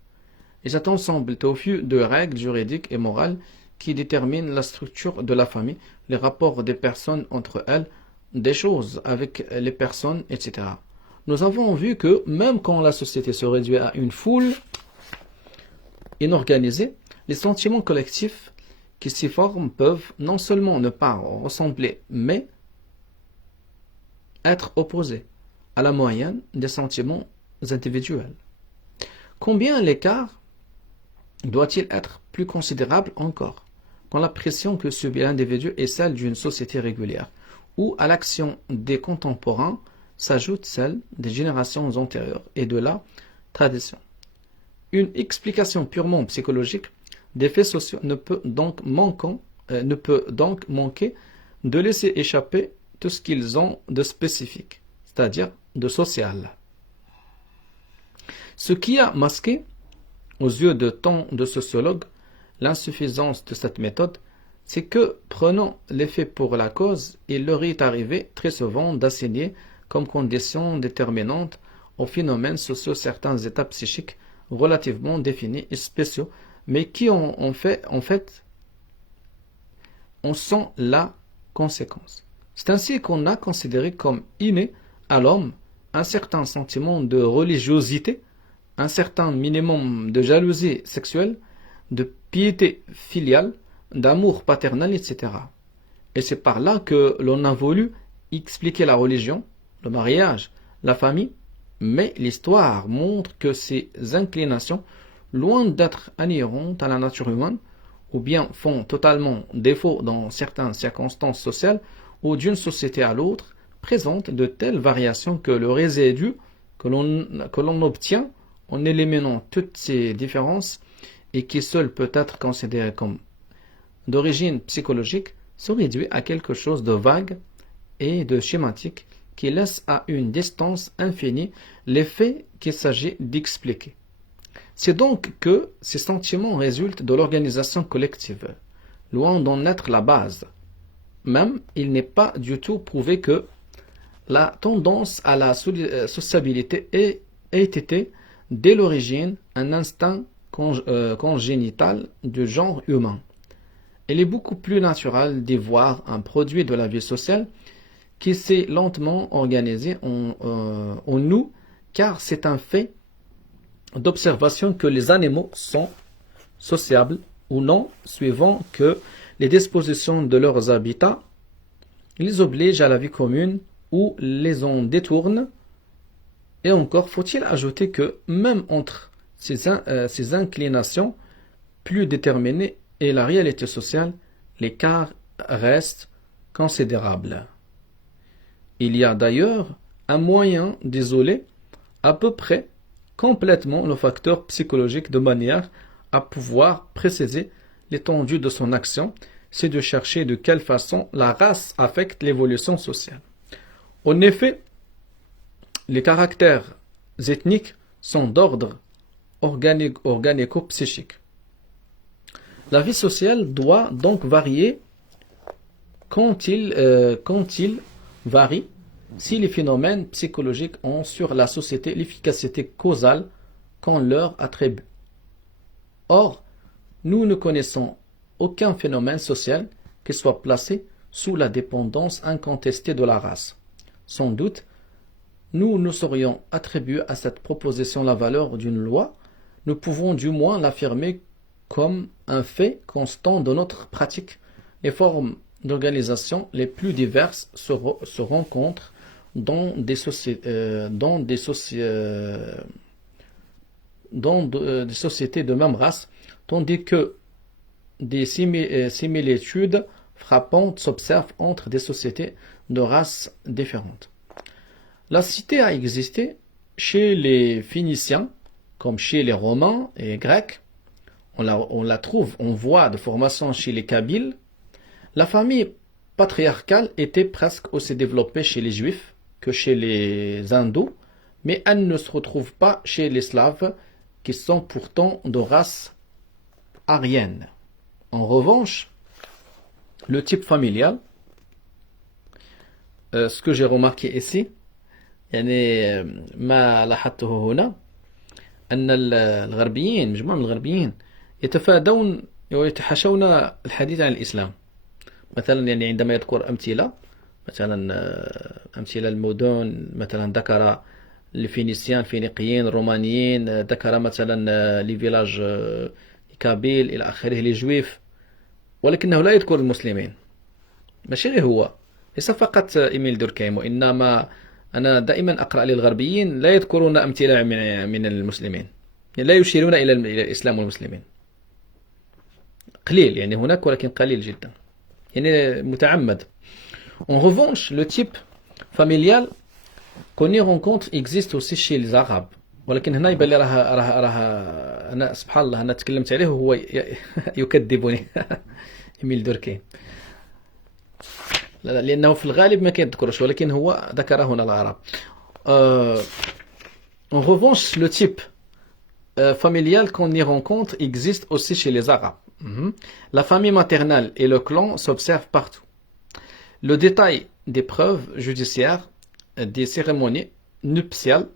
Et cet ensemble est au vu de règles juridiques et morales qui déterminent la structure de la famille, les rapports des personnes entre elles, des choses avec les personnes, etc. Nous avons vu que même quand la société se réduit à une foule inorganisée, les sentiments collectifs qui s'y forment peuvent non seulement ne pas ressembler, mais être opposés à la moyenne des sentiments individuels. Combien l'écart doit-il être plus considérable encore quand la pression que subit l'individu est celle d'une société régulière, où à l'action des contemporains s'ajoute celle des générations antérieures et de la tradition. Une explication purement psychologique des faits sociaux ne peut donc manquer de laisser échapper tout ce qu'ils ont de spécifique, c'est-à-dire de social. Ce qui a masqué, aux yeux de tant de sociologues, l'insuffisance de cette méthode, c'est que, prenant l'effet pour la cause, il leur est arrivé très souvent d'assigner comme condition déterminante aux phénomènes sociaux certains états psychiques relativement définis et spéciaux, mais qui en fait en sont la conséquence. C'est ainsi qu'on a considéré comme inné à l'homme un certain sentiment de religiosité, un certain minimum de jalousie sexuelle, de piété filiale, d'amour paternel, etc. Et c'est par là que l'on a voulu expliquer la religion, le mariage, la famille, mais l'histoire montre que ces inclinations, loin d'être inhérentes à la nature humaine, ou bien font totalement défaut dans certaines circonstances sociales, ou d'une société à l'autre, présentent de telles variations que le résidu que l'on obtient en éliminant toutes ces différences et qui seul peut être considéré comme d'origine psychologique, se réduit à quelque chose de vague et de schématique qui laisse à une distance infinie les faits qu'il s'agit d'expliquer. C'est donc que ces sentiments résultent de l'organisation collective, loin d'en être la base. Même, il n'est pas du tout prouvé que la tendance à la sociabilité ait été, dès l'origine, un instinct congénital du genre humain. Il est beaucoup plus naturel d'y voir un produit de la vie sociale qui s'est lentement organisé en nous, car c'est un fait d'observation que les animaux sont sociables ou non, suivant que les dispositions de leurs habitats les obligent à la vie commune ou les en détournent. Et encore faut-il ajouter que même entre ces inclinations plus déterminées et la réalité sociale, l'écart reste considérable. Il y a d'ailleurs un moyen d'isoler à peu près complètement le facteur psychologique de manière à pouvoir préciser l'étendue de son action, c'est de chercher de quelle façon la race affecte l'évolution sociale. En effet, les caractères ethniques sont d'ordre organico-psychique. La vie sociale doit donc varier quand il varie si les phénomènes psychologiques ont sur la société l'efficacité causale qu'on leur attribue. Or, nous ne connaissons aucun phénomène social qui soit placé sous la dépendance incontestée de la race. Sans doute, nous ne saurions attribuer à cette proposition la valeur d'une loi, nous pouvons du moins l'affirmer comme un fait constant de notre pratique. Les formes d'organisation les plus diverses se rencontrent dans des sociétés de même race, tandis que des similitudes frappantes s'observent entre des sociétés de races différentes. La cité a existé chez les Phéniciens, comme chez les Romains et Grecs. On la trouve en voie de formation chez les Kabyles, La famille patriarcale était presque aussi développée chez les Juifs que chez les Hindous, mais elle ne se retrouve pas chez les Slaves, qui sont pourtant de race aryenne. En revanche, le type familial, ce que j'ai remarqué ici, يعني ما لاحظته هنا أن الغربيين مجموعة من الغربيين يتفادون ويتحاشون الحديث عن الإسلام. مثلا يعني عندما يذكر أمثلة، مثلا أمثلة المدن، مثلا ذكر الفينيسيان، الفينيقيين، الرومانيين، ذكر مثلا لي فيلاج كابيل إلى آخره، لي جويف، ولكنه لا يذكر المسلمين. ماشي غير هو، ليس فقط إيميل دوركهيم، وإنما أنا دائما أقرأ للغربيين لا يذكرون أمثلة من المسلمين، يعني لا يشيرون إلى الإسلام والمسلمين. قليل يعني هناك، ولكن قليل جدا، يعني متعمد. En revanche, le type familial qu'on y rencontre existe aussi chez les Arabes. ولكن هنا يبان لي راه أنا سبحان الله أنا تكلمت عليه وهو يكذبني. إيميل دوركهيم، لأنه في الغالب ما كيذكرش، ولكن هو ذكر هنا العرب. En revanche, le type familial qu'on y rencontre existe aussi chez les Arabes. La famille maternelle et le clan s'observent partout. Le détail des preuves judiciaires, des cérémonies nuptiales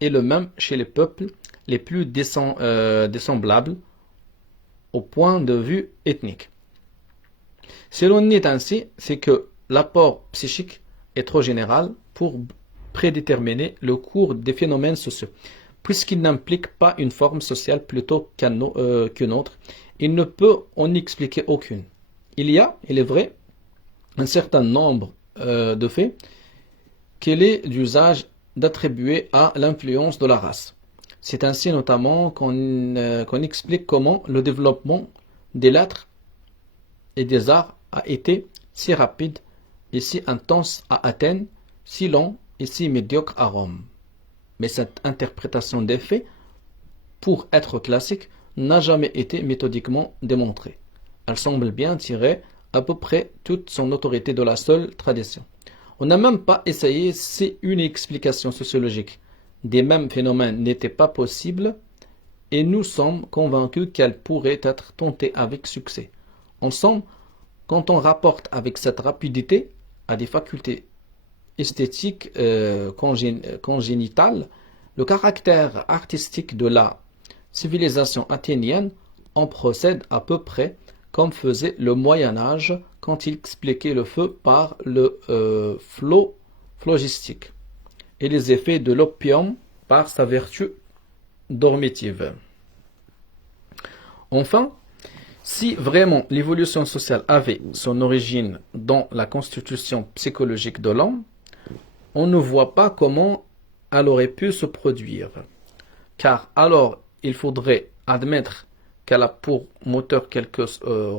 est le même chez les peuples les plus dissemblables au point de vue ethnique. Si l'on est ainsi, c'est que l'apport psychique est trop général pour prédéterminer le cours des phénomènes sociaux. Puisqu'il n'implique pas une forme sociale plutôt qu'une autre, il ne peut en expliquer aucune. Il y a, il est vrai, un certain nombre de faits qu'il est d'usage d'attribuer à l'influence de la race. C'est ainsi notamment qu'on explique comment le développement des lettres et des arts a été si rapide et si intense à Athènes, si lent et si médiocre à Rome. Mais cette interprétation des faits, pour être classique, n'a jamais été méthodiquement démontrée. Elle semble bien tirer à peu près toute son autorité de la seule tradition. On n'a même pas essayé si une explication sociologique des mêmes phénomènes n'était pas possible, et nous sommes convaincus qu'elle pourrait être tentée avec succès. En somme, quand on rapporte avec cette rapidité à des facultés esthétiques congénitales le caractère artistique de la civilisation athénienne, on procède à peu près comme faisait le Moyen-Âge quand il expliquait le feu par le phlogistique et les effets de l'opium par sa vertu dormitive. Enfin, si vraiment l'évolution sociale avait son origine dans la constitution psychologique de l'homme, on ne voit pas comment elle aurait pu se produire, car alors il faudrait admettre qu'elle a pour moteur quelques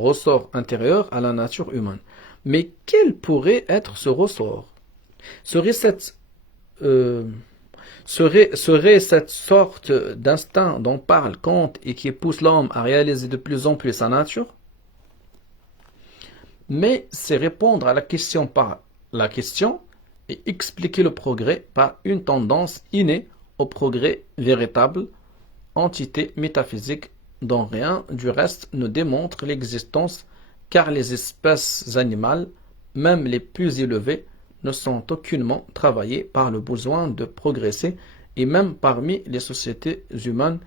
ressorts intérieurs à la nature humaine. Mais quel pourrait être ce ressort? Serait cette sorte d'instinct dont parle Kant et qui pousse l'homme à réaliser de plus en plus sa nature? Mais c'est répondre à la question par la question et expliquer le progrès par une tendance innée au progrès véritable, entité métaphysique dont rien du reste ne démontre l'existence, car les espèces animales, même les plus élevées, ne sont aucunement travaillées par le besoin de progresser, et même parmi les sociétés humaines,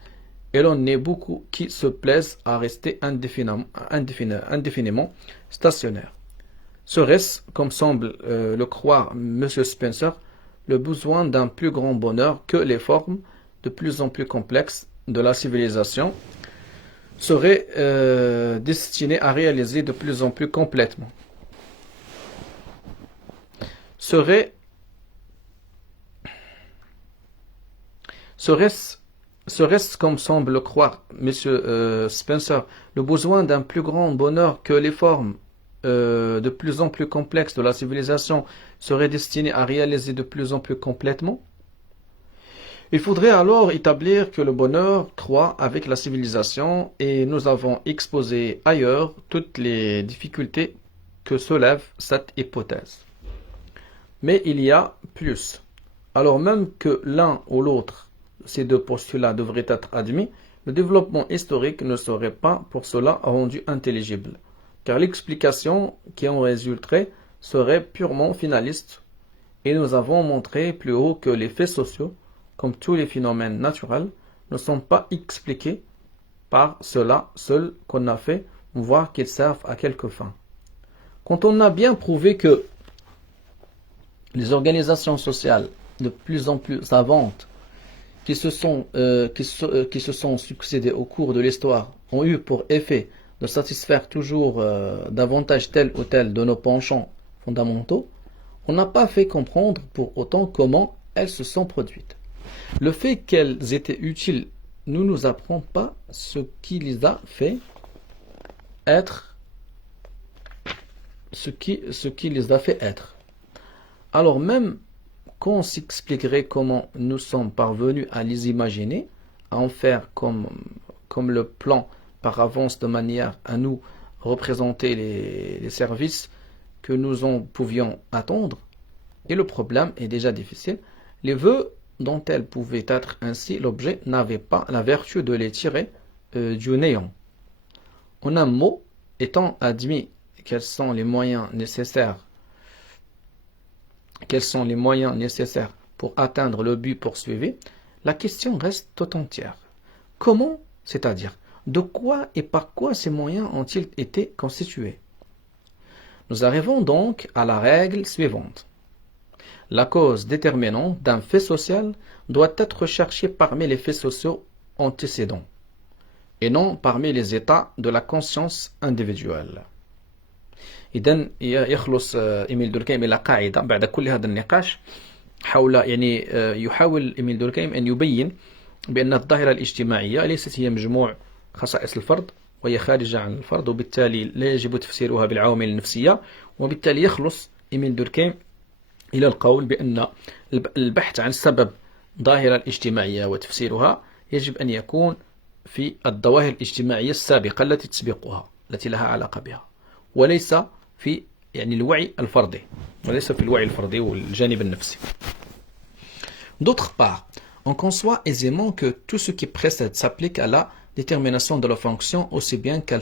et l'on est beaucoup qui se plaisent à rester indéfiniment stationnaires. Serait-ce, comme semble le croire M. Spencer, le besoin d'un plus grand bonheur que les formes de plus en plus complexes de la civilisation seraient destinées à réaliser de plus en plus complètement? Serait-ce, comme semble le croire M. Spencer, le besoin d'un plus grand bonheur que les formes de plus en plus complexes de la civilisation seraient destinées à réaliser de plus en plus complètement? Il faudrait alors établir que le bonheur croît avec la civilisation, et nous avons exposé ailleurs toutes les difficultés que soulève cette hypothèse. Mais il y a plus. Alors même que l'un ou l'autre, ces deux postulats devraient être admis, le développement historique ne serait pas pour cela rendu intelligible, car l'explication qui en résulterait serait purement finaliste, et nous avons montré plus haut que les faits sociaux, comme tous les phénomènes naturels, ne sont pas expliqués par cela seul qu'on a fait voir qu'ils servent à quelque fin. Quand on a bien prouvé que les organisations sociales de plus en plus savantes qui se sont succédées au cours de l'histoire ont eu pour effet de satisfaire toujours davantage tel ou tel de nos penchants fondamentaux, on n'a pas fait comprendre pour autant comment elles se sont produites. Le fait qu'elles étaient utiles ne nous apprend pas ce qui les a fait être, ce qui les a fait être. Alors même qu'on s'expliquerait comment nous sommes parvenus à les imaginer, à en faire comme le plan par avance de manière à nous représenter les services que nous en pouvions attendre, et le problème est déjà difficile, les vœux dont elles pouvaient être ainsi l'objet n'avaient pas la vertu de les tirer du néant. En un mot, étant admis quels sont les moyens nécessaires pour atteindre le but poursuivi, la question reste tout entière. Comment, c'est-à-dire, de quoi et par quoi ces moyens ont-ils été constitués? Nous arrivons donc à la règle suivante. La cause déterminante d'un fait social doit être cherchée parmi les faits sociaux antécédents, et non parmi les états de la conscience individuelle. إذن يخلص إيميل دوركهيم إلى قاعدة بعد كل هذا النقاش يحاول إيميل دوركهيم أن يبين بأن الظاهرة الاجتماعية ليست هي مجموع خصائص الفرد وهي خارجة عن الفرد، وبالتالي لا يجب تفسيرها بالعوامل النفسية، وبالتالي يخلص إيميل دوركهيم إلى القول بأن البحث عن سبب ظاهرة الاجتماعية وتفسيرها يجب أن يكون في الظواهر الاجتماعية السابقة التي تسبقها التي لها علاقة بها، وليس في الوعي الفردي، والجانب النفسي. D'autre part, on conçoit aisément que tout ce qui précède s'applique à la détermination de la fonction aussi bien qu'à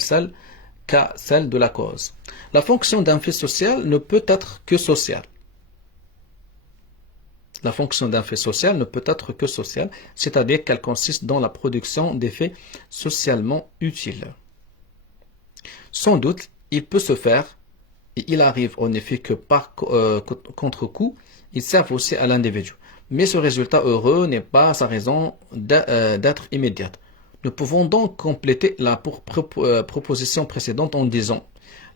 celle de la cause. La fonction d'un fait social ne peut être que sociale. La fonction d'un fait social ne peut être que sociale, c'est-à-dire qu'elle consiste dans la production d'effets socialement utiles. Sans doute, il peut se faire, et il arrive en effet que par contre-coup, ils servent aussi à l'individu. Mais ce résultat heureux n'est pas sa raison d'être immédiate. Nous pouvons donc compléter la proposition précédente en disant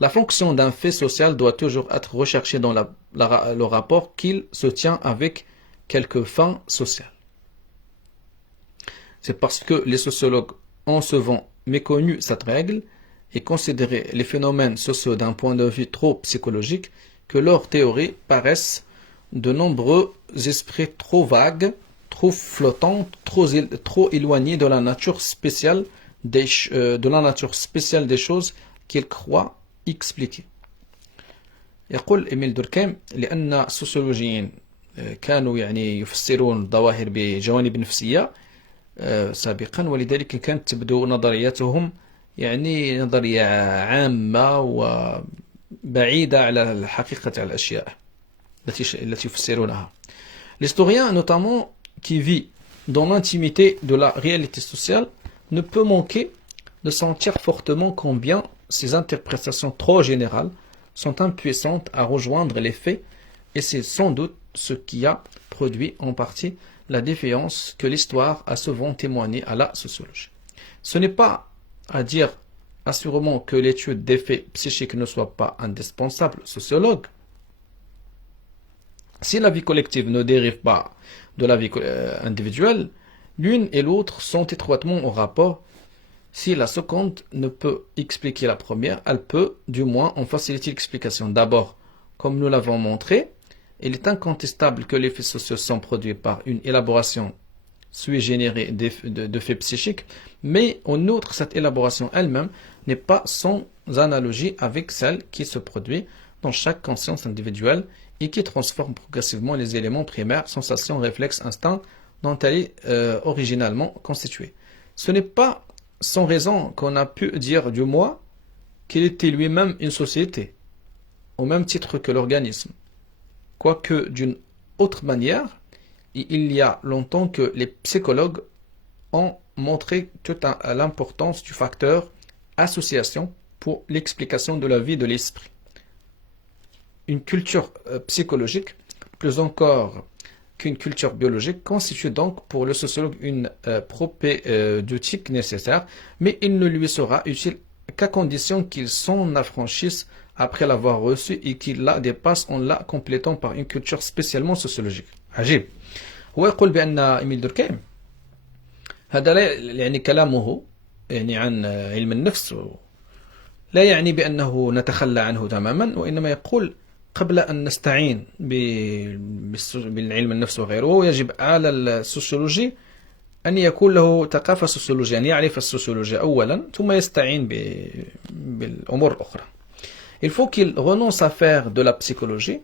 la fonction d'un fait social doit toujours être recherchée dans le rapport qu'il se tient avec quelque fin sociale. C'est parce que les sociologues ont souvent méconnu cette règle et considéré les phénomènes sociaux d'un point de vue trop psychologique que leurs théories paraissent de nombreux esprits trop vagues, trop flottants, trop éloignés de la nature spéciale des choses qu'ils croient expliquer. يقول إيميل دوركهيم لأن السوسيولوجيين كانوا يفسرون الظواهر بجوانب نفسية سابقا، ولذلك كانت تبدو نظرياتهم نظرية عامة وبعيدة على الحقيقة على الأشياء التي يفسرونها. L'historien, notamment, qui vit dans l'intimité de la réalité sociale, ne peut manquer de sentir fortement combien ces interprétations trop générales sont impuissantes à rejoindre les faits, et c'est sans doute ce qui a produit en partie la défiance que l'histoire a souvent témoignée à la sociologie. Ce n'est pas à dire assurément que l'étude des faits psychiques ne soit pas indispensable aux sociologues. Si la vie collective ne dérive pas de la vie individuelle, l'une et l'autre sont étroitement en rapport. Si la seconde ne peut expliquer la première, elle peut du moins en faciliter l'explication. D'abord, comme nous l'avons montré, il est incontestable que les faits sociaux sont produits par une élaboration sui generis de faits psychiques, mais en outre, cette élaboration elle-même n'est pas sans analogie avec celle qui se produit dans chaque conscience individuelle et qui transforme progressivement les éléments primaires, sensations, réflexes, instincts dont elle est originalement constituée. Ce n'est pas sans raison qu'on a pu dire du moi qu'il était lui-même une société, au même titre que l'organisme. Quoique d'une autre manière, il y a longtemps que les psychologues ont montré toute l'importance du facteur association pour l'explication de la vie de l'esprit. Une culture psychologique, plus encore qu'une culture biologique, constitue donc pour le sociologue une propédeutique nécessaire, mais il ne lui sera utile qu'à condition qu'il s'en affranchisse après l'avoir reçue et qu'il la dépasse en la complétant par une culture spécialement sociologique. عجيب. هو يقول بأن إيميل دوركهيم هذا لا يعني كلامه يعني عن علم النفس لا يعني بأنه نتخلى عنه تماما، وإنما يقول قبل أن نستعين بالعلم النفس وغيره يجب على السوسيولوجي أن يكون له ثقافة سوسيولوجية، أن يعرف السوسيولوجيا أولا ثم يستعين بالأمور الأخرى. Il faut qu'il renonce à faire de la psychologie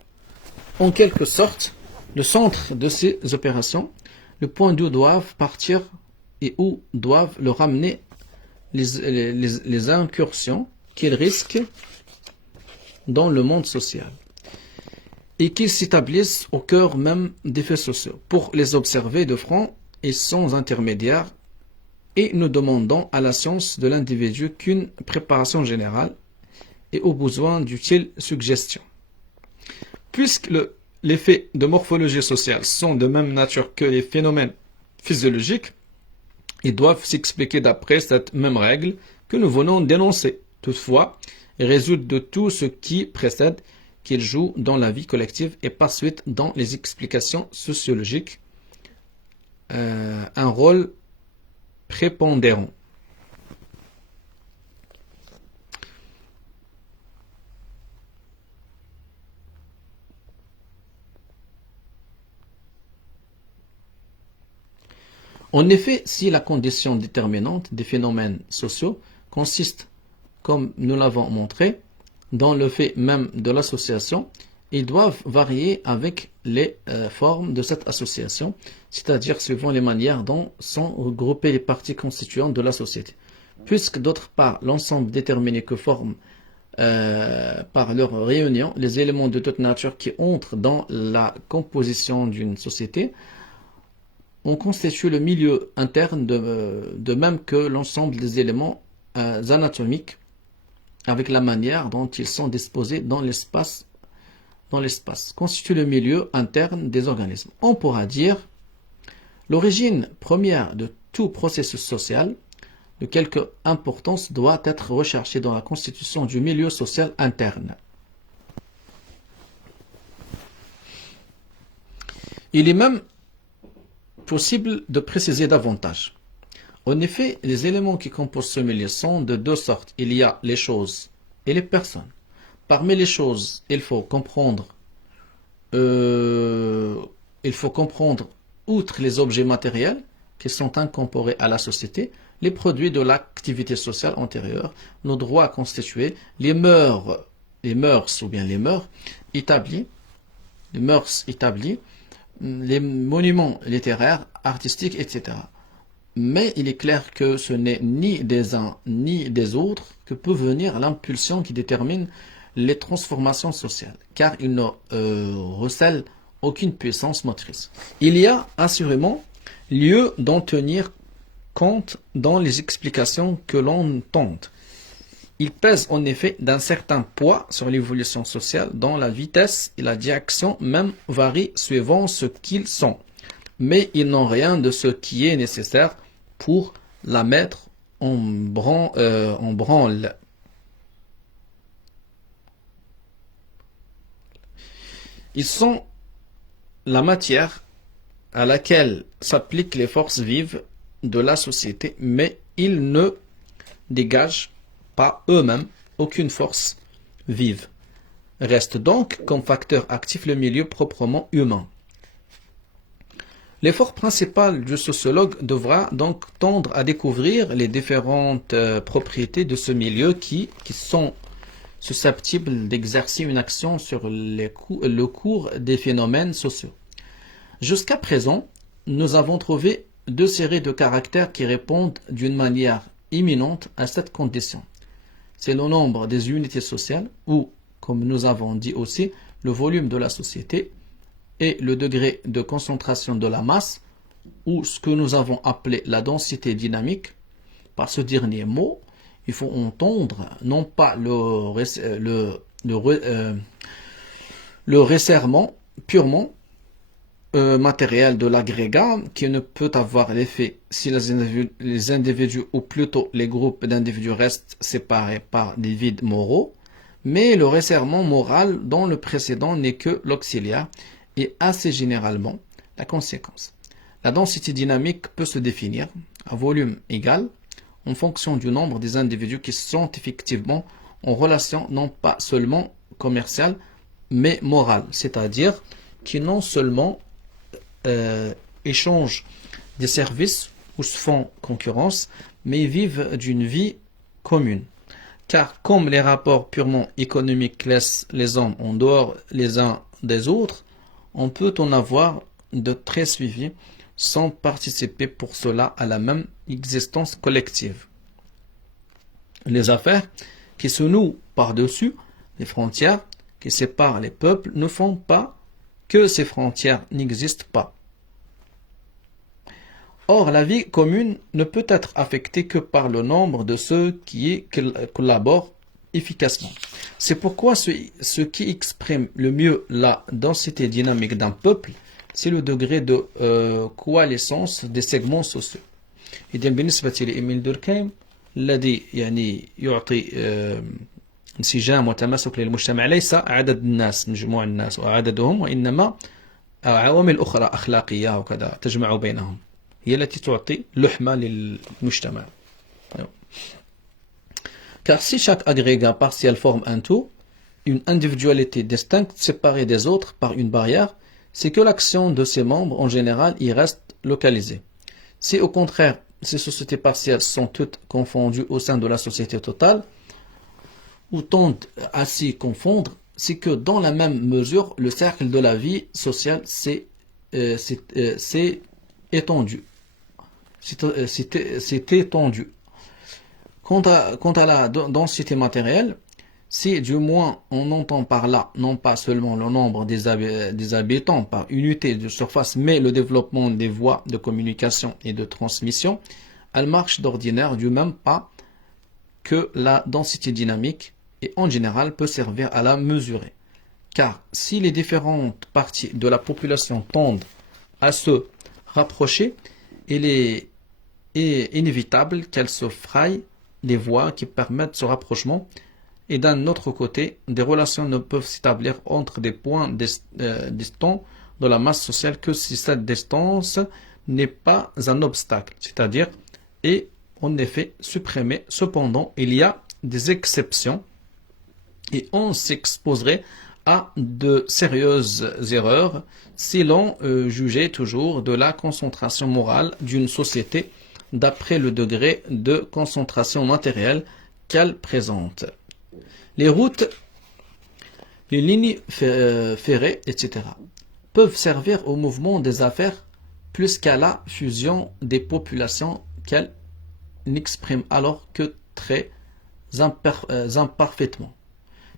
en quelque sorte le centre de ces opérations, le point d'où doivent partir et où doivent le ramener les incursions qu'il risque dans le monde social, et qu'ils s'établissent au cœur même des faits sociaux, pour les observer de front et sans intermédiaire, et nous demandons à la science de l'individu qu'une préparation générale et au besoin d'utiles suggestions. Puisque les faits de morphologie sociale sont de même nature que les phénomènes physiologiques, ils doivent s'expliquer d'après cette même règle que nous venons d'énoncer. Toutefois, ils résultent de tout ce qui précède qu'ils jouent dans la vie collective et par suite dans les explications sociologiques un rôle prépondérant. En effet, si la condition déterminante des phénomènes sociaux consiste, comme nous l'avons montré, dans le fait même de l'association, ils doivent varier avec les formes de cette association, c'est-à-dire suivant les manières dont sont regroupées les parties constituantes de la société. Puisque d'autre part, l'ensemble déterminé que forment par leur réunion les éléments de toute nature qui entrent dans la composition d'une société, on constitue le milieu interne de même que l'ensemble des éléments anatomiques avec la manière dont ils sont disposés dans l'espace constitue le milieu interne des organismes. On pourra dire l'origine première de tout processus social de quelque importance doit être recherchée dans la constitution du milieu social interne. Il est même possible de préciser davantage. En effet, les éléments qui composent ce milieu sont de deux sortes. Il y a les choses et les personnes. Parmi les choses, il faut comprendre, outre les objets matériels qui sont incorporés à la société, les produits de l'activité sociale antérieure, nos droits constitués, les mœurs établies, les monuments littéraires, artistiques, etc. Mais il est clair que ce n'est ni des uns ni des autres que peut venir l'impulsion qui détermine les transformations sociales, car il ne recèle aucune puissance motrice. Il y a assurément lieu d'en tenir compte dans les explications que l'on tente. Il pèse en effet d'un certain poids sur l'évolution sociale dont la vitesse et la direction même varient suivant ce qu'ils sont, mais ils n'ont rien de ce qui est nécessaire pour la mettre en branle. Ils sont la matière à laquelle s'appliquent les forces vives de la société, mais ils ne dégagent pas eux-mêmes aucune force vive. Reste donc comme facteur actif le milieu proprement humain. L'effort principal du sociologue devra donc tendre à découvrir les différentes propriétés de ce milieu qui sont susceptibles d'exercer une action sur le cours des phénomènes sociaux. Jusqu'à présent, nous avons trouvé deux séries de caractères qui répondent d'une manière imminente à cette condition. C'est le nombre des unités sociales ou, comme nous avons dit aussi, le volume de la société et le degré de concentration de la masse ou ce que nous avons appelé la densité dynamique. Par ce dernier mot, il faut entendre non pas le resserrement purement matériel de l'agrégat qui ne peut avoir l'effet si les individus ou plutôt les groupes d'individus restent séparés par des vides moraux, mais le resserrement moral dont le précédent n'est que l'auxiliaire et assez généralement la conséquence. La densité dynamique peut se définir à volume égal en fonction du nombre des individus qui sont effectivement en relation non pas seulement commerciale mais morale, c'est-à-dire qui non seulement échangent des services ou se font concurrence, mais vivent d'une vie commune. Car comme les rapports purement économiques laissent les hommes en dehors les uns des autres, on peut en avoir de très suivis sans participer pour cela à la même existence collective. Les affaires qui se nouent par-dessus les frontières qui séparent les peuples ne font pas que ces frontières n'existent pas. Or, la vie commune ne peut être affectée que par le nombre de ceux qui y collaborent efficacement. C'est pourquoi ce qui exprime le mieux la densité dynamique d'un peuple, c'est le degré de coalescence des segments sociaux. إذن بالنسبة لإيميل دوركهيم الذي يعني يعطي انسجام وتماسك للمجتمع ليس عدد الناس مجموع الناس وعددهم وإنما عوامل أخرى أخلاقية وكذا تجمع بينهم هي التي تعطي لحمة للمجتمع. Car si chaque agrégat partiel forme un tout, une individualité distincte séparée des autres par une barrière, c'est que l'action de ses membres en général y reste localisée. Si au contraire, ces sociétés partielles sont toutes confondues au sein de la société totale, ou tendent à s'y confondre, c'est que dans la même mesure, le cercle de la vie sociale s'est étendu. C'est étendu. Quant à la densité matérielle, si du moins on entend par là non pas seulement le nombre des habitants par unité de surface, mais le développement des voies de communication et de transmission, elle marche d'ordinaire du même pas que la densité dynamique et en général peut servir à la mesurer. Car si les différentes parties de la population tendent à se rapprocher, il est inévitable qu'elles se frayent des voies qui permettent ce rapprochement, et d'un autre côté, des relations ne peuvent s'établir entre des points distants de la masse sociale que si cette distance n'est pas un obstacle, c'est-à-dire est en effet supprimée. Cependant, il y a des exceptions et on s'exposerait à de sérieuses erreurs si l'on jugeait toujours de la concentration morale d'une société d'après le degré de concentration matérielle qu'elle présente. Les routes, les lignes ferrées, etc. peuvent servir au mouvement des affaires plus qu'à la fusion des populations qu'elles n'expriment alors que très imparfaitement.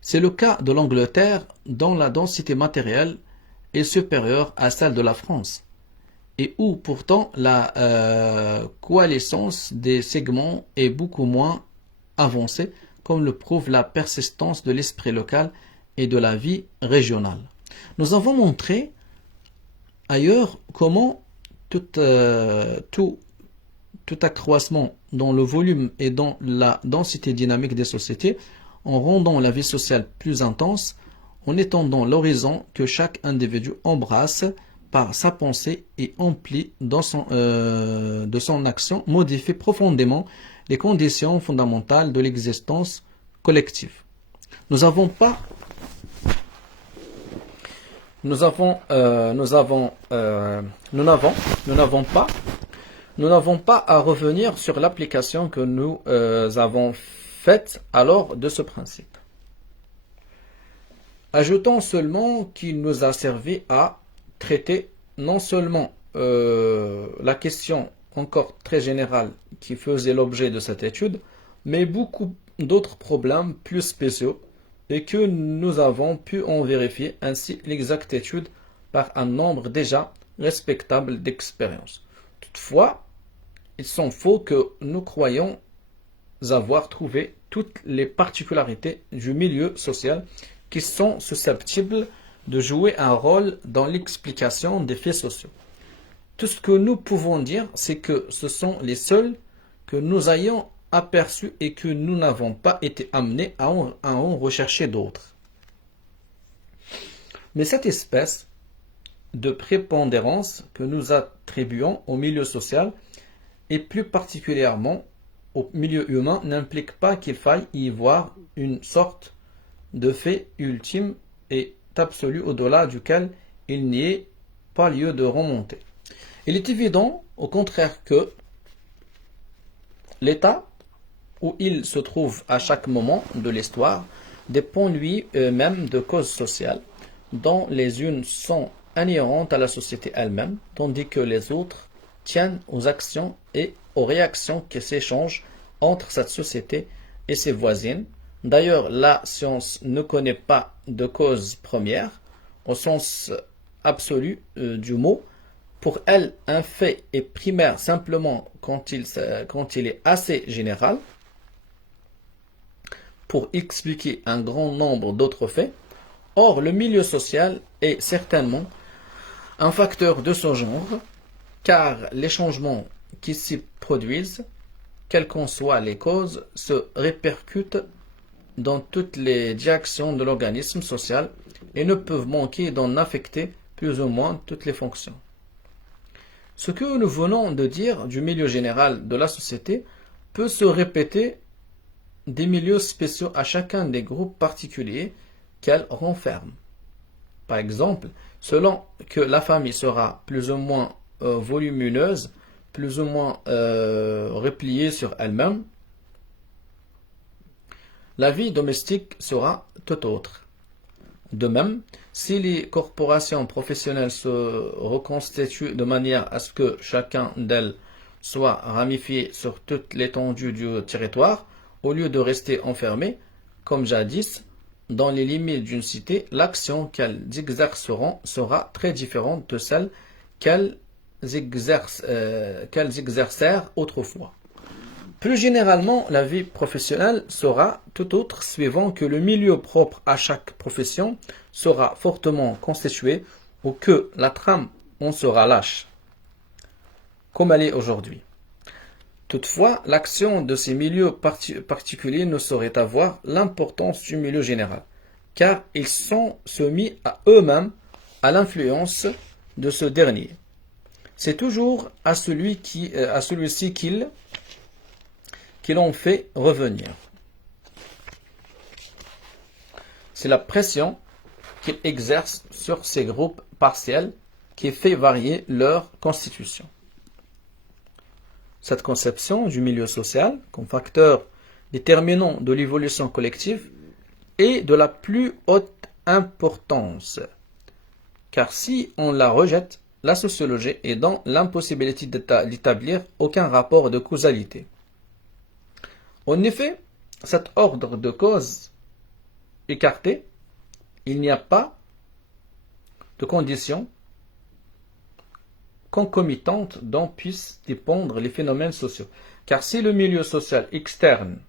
C'est le cas de l'Angleterre dont la densité matérielle est supérieure à celle de la France et où pourtant la coalescence des segments est beaucoup moins avancée, comme le prouve la persistance de l'esprit local et de la vie régionale. Nous avons montré ailleurs comment tout accroissement dans le volume et dans la densité dynamique des sociétés, en rendant la vie sociale plus intense, en étendant l'horizon que chaque individu embrasse par sa pensée et emplit de son action, modifie profondément les conditions fondamentales de l'existence collective. Nous n'avons pas nous avons, nous avons, nous n'avons, nous n'avons pas à revenir sur l'application que nous avons faite alors de ce principe. Ajoutons seulement qu'il nous a servi à traiter non seulement la question encore très générale qui faisait l'objet de cette étude, mais beaucoup d'autres problèmes plus spéciaux et que nous avons pu en vérifier ainsi l'exactitude par un nombre déjà respectable d'expériences. Toutefois, ils sont faux que nous croyons avoir trouvé toutes les particularités du milieu social qui sont susceptibles de jouer un rôle dans l'explication des faits sociaux. Tout ce que nous pouvons dire, c'est que ce sont les seuls que nous ayons aperçus et que nous n'avons pas été amenés à en rechercher d'autres. Mais cette espèce de prépondérance que nous attribuons au milieu social et plus particulièrement au milieu humain n'implique pas qu'il faille y voir une sorte de fait ultime et absolu au-delà duquel il n'y ait pas lieu de remonter. Il est évident, au contraire, que l'état où il se trouve à chaque moment de l'histoire dépend lui-même de causes sociales, dont les unes sont inhérentes à la société elle-même, tandis que les autres tiennent aux actions et aux réactions qui s'échangent entre cette société et ses voisines. D'ailleurs, la science ne connaît pas de cause première, au sens absolu du mot. Pour elle, un fait est primaire simplement quand il est assez général pour expliquer un grand nombre d'autres faits. Or, le milieu social est certainement un facteur de ce genre, car les changements qui s'y produisent, quelles qu'en soient les causes, se répercutent dans toutes les directions de l'organisme social et ne peuvent manquer d'en affecter plus ou moins toutes les fonctions. Ce que nous venons de dire du milieu général de la société peut se répéter des milieux spéciaux à chacun des groupes particuliers qu'elle renferme. Par exemple, selon que la famille sera plus ou moins volumineuse, plus ou moins repliée sur elle-même, la vie domestique sera tout autre. De même, si les corporations professionnelles se reconstituent de manière à ce que chacun d'elles soit ramifié sur toute l'étendue du territoire, au lieu de rester enfermé, comme jadis, dans les limites d'une cité, l'action qu'elles exerceront sera très différente de celle qu'elles exercèrent autrefois. Plus généralement, la vie professionnelle sera tout autre suivant que le milieu propre à chaque profession sera fortement constitué ou que la trame en sera lâche, comme elle est aujourd'hui. Toutefois, l'action de ces milieux particuliers ne saurait avoir l'importance du milieu général, car ils sont soumis à eux-mêmes à l'influence de ce dernier. C'est toujours à celui-ci qu'ils l'ont fait revenir. C'est la pression qu'il exerce sur ces groupes partiels qui fait varier leur constitution. Cette conception du milieu social comme facteur déterminant de l'évolution collective est de la plus haute importance, car si on la rejette, la sociologie est dans l'impossibilité d'établir aucun rapport de causalité. En effet, cet ordre de causes écarté, il n'y a pas de conditions concomitantes dont puissent dépendre les phénomènes sociaux. Car si le milieu social externe,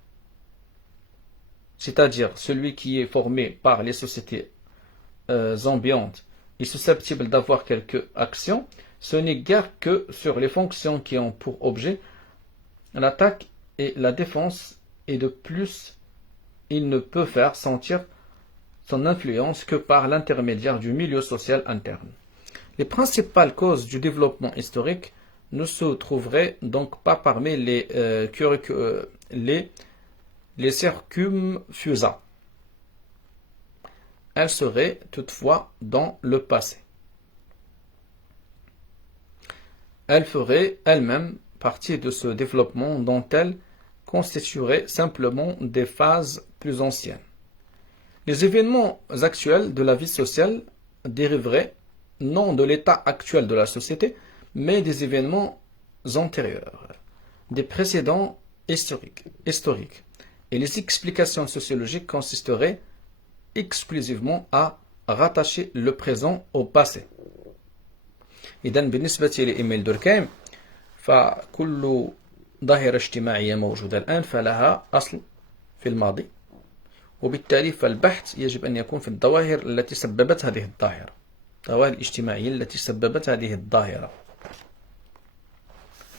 c'est-à-dire celui qui est formé par les sociétés ambiantes, est susceptible d'avoir quelque action, ce n'est guère que sur les fonctions qui ont pour objet l'attaque et la défense, et de plus, il ne peut faire sentir son influence que par l'intermédiaire du milieu social interne. Les principales causes du développement historique ne se trouveraient donc pas parmi les circumfusas, elle serait toutefois dans le passé. Elle ferait elle-même partie de ce développement dont elle constituerait simplement des phases plus anciennes. Les événements actuels de la vie sociale dériveraient non de l'état actuel de la société, mais des événements antérieurs, des précédents historiques. Et les explications sociologiques consisteraient exclusivement à rattacher le présent au passé. إذن بالنسبة لإيميل دوركهايم فكل ظاهرة اجتماعية موجودة الآن فلها أصل في الماضي، وبالتالي فالبحث يجب أن يكون في الظواهر التي سببت هذه الظاهرة، الظواهر الاجتماعية التي سببت هذه الظاهرة،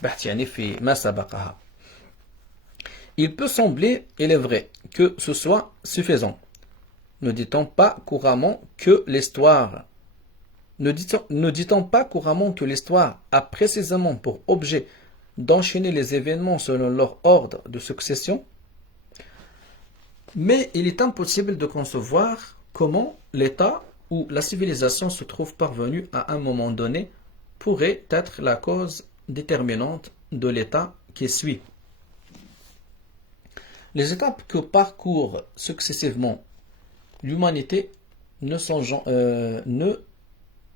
بحث يعني في ما سبقها. Il peut sembler, il est vrai, que ce soit suffisant. Ne dit-on pas couramment que l'histoire a précisément pour objet d'enchaîner les événements selon leur ordre de succession? Mais il est impossible de concevoir comment l'État ou la civilisation se trouve parvenue à un moment donné pourrait être la cause déterminante de l'état qui suit. Les étapes que parcourt successivement l'humanité ne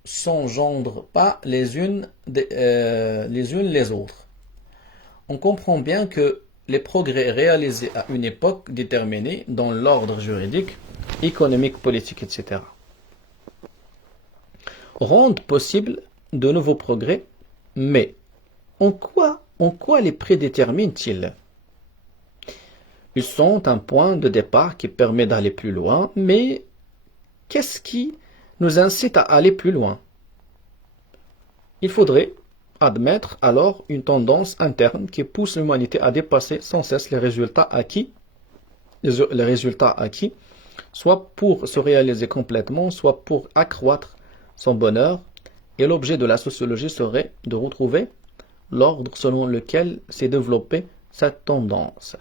s'engendrent pas les unes les autres. On comprend bien que les progrès réalisés à une époque déterminée dans l'ordre juridique, économique, politique, etc. rendent possible de nouveaux progrès, mais en quoi les prédéterminent-ils? Ils sont un point de départ qui permet d'aller plus loin, mais qu'est-ce qui nous incite à aller plus loin? Il faudrait admettre alors une tendance interne qui pousse l'humanité à dépasser sans cesse les résultats acquis, soit pour se réaliser complètement, soit pour accroître son bonheur, et l'objet de la sociologie serait de retrouver l'ordre selon lequel s'est développée cette tendance.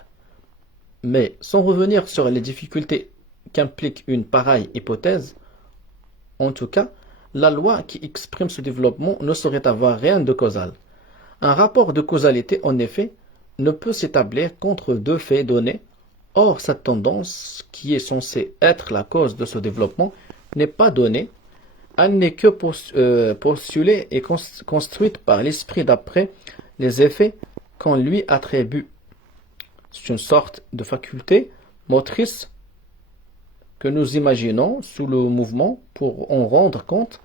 Mais sans revenir sur les difficultés qu'implique une pareille hypothèse, en tout cas, la loi qui exprime ce développement ne saurait avoir rien de causal. Un rapport de causalité, en effet, ne peut s'établir qu'entre deux faits donnés. Or, cette tendance, qui est censée être la cause de ce développement, n'est pas donnée. Elle n'est que postulée et construite par l'esprit d'après les effets qu'on lui attribue. C'est une sorte de faculté motrice que nous imaginons sous le mouvement pour en rendre compte,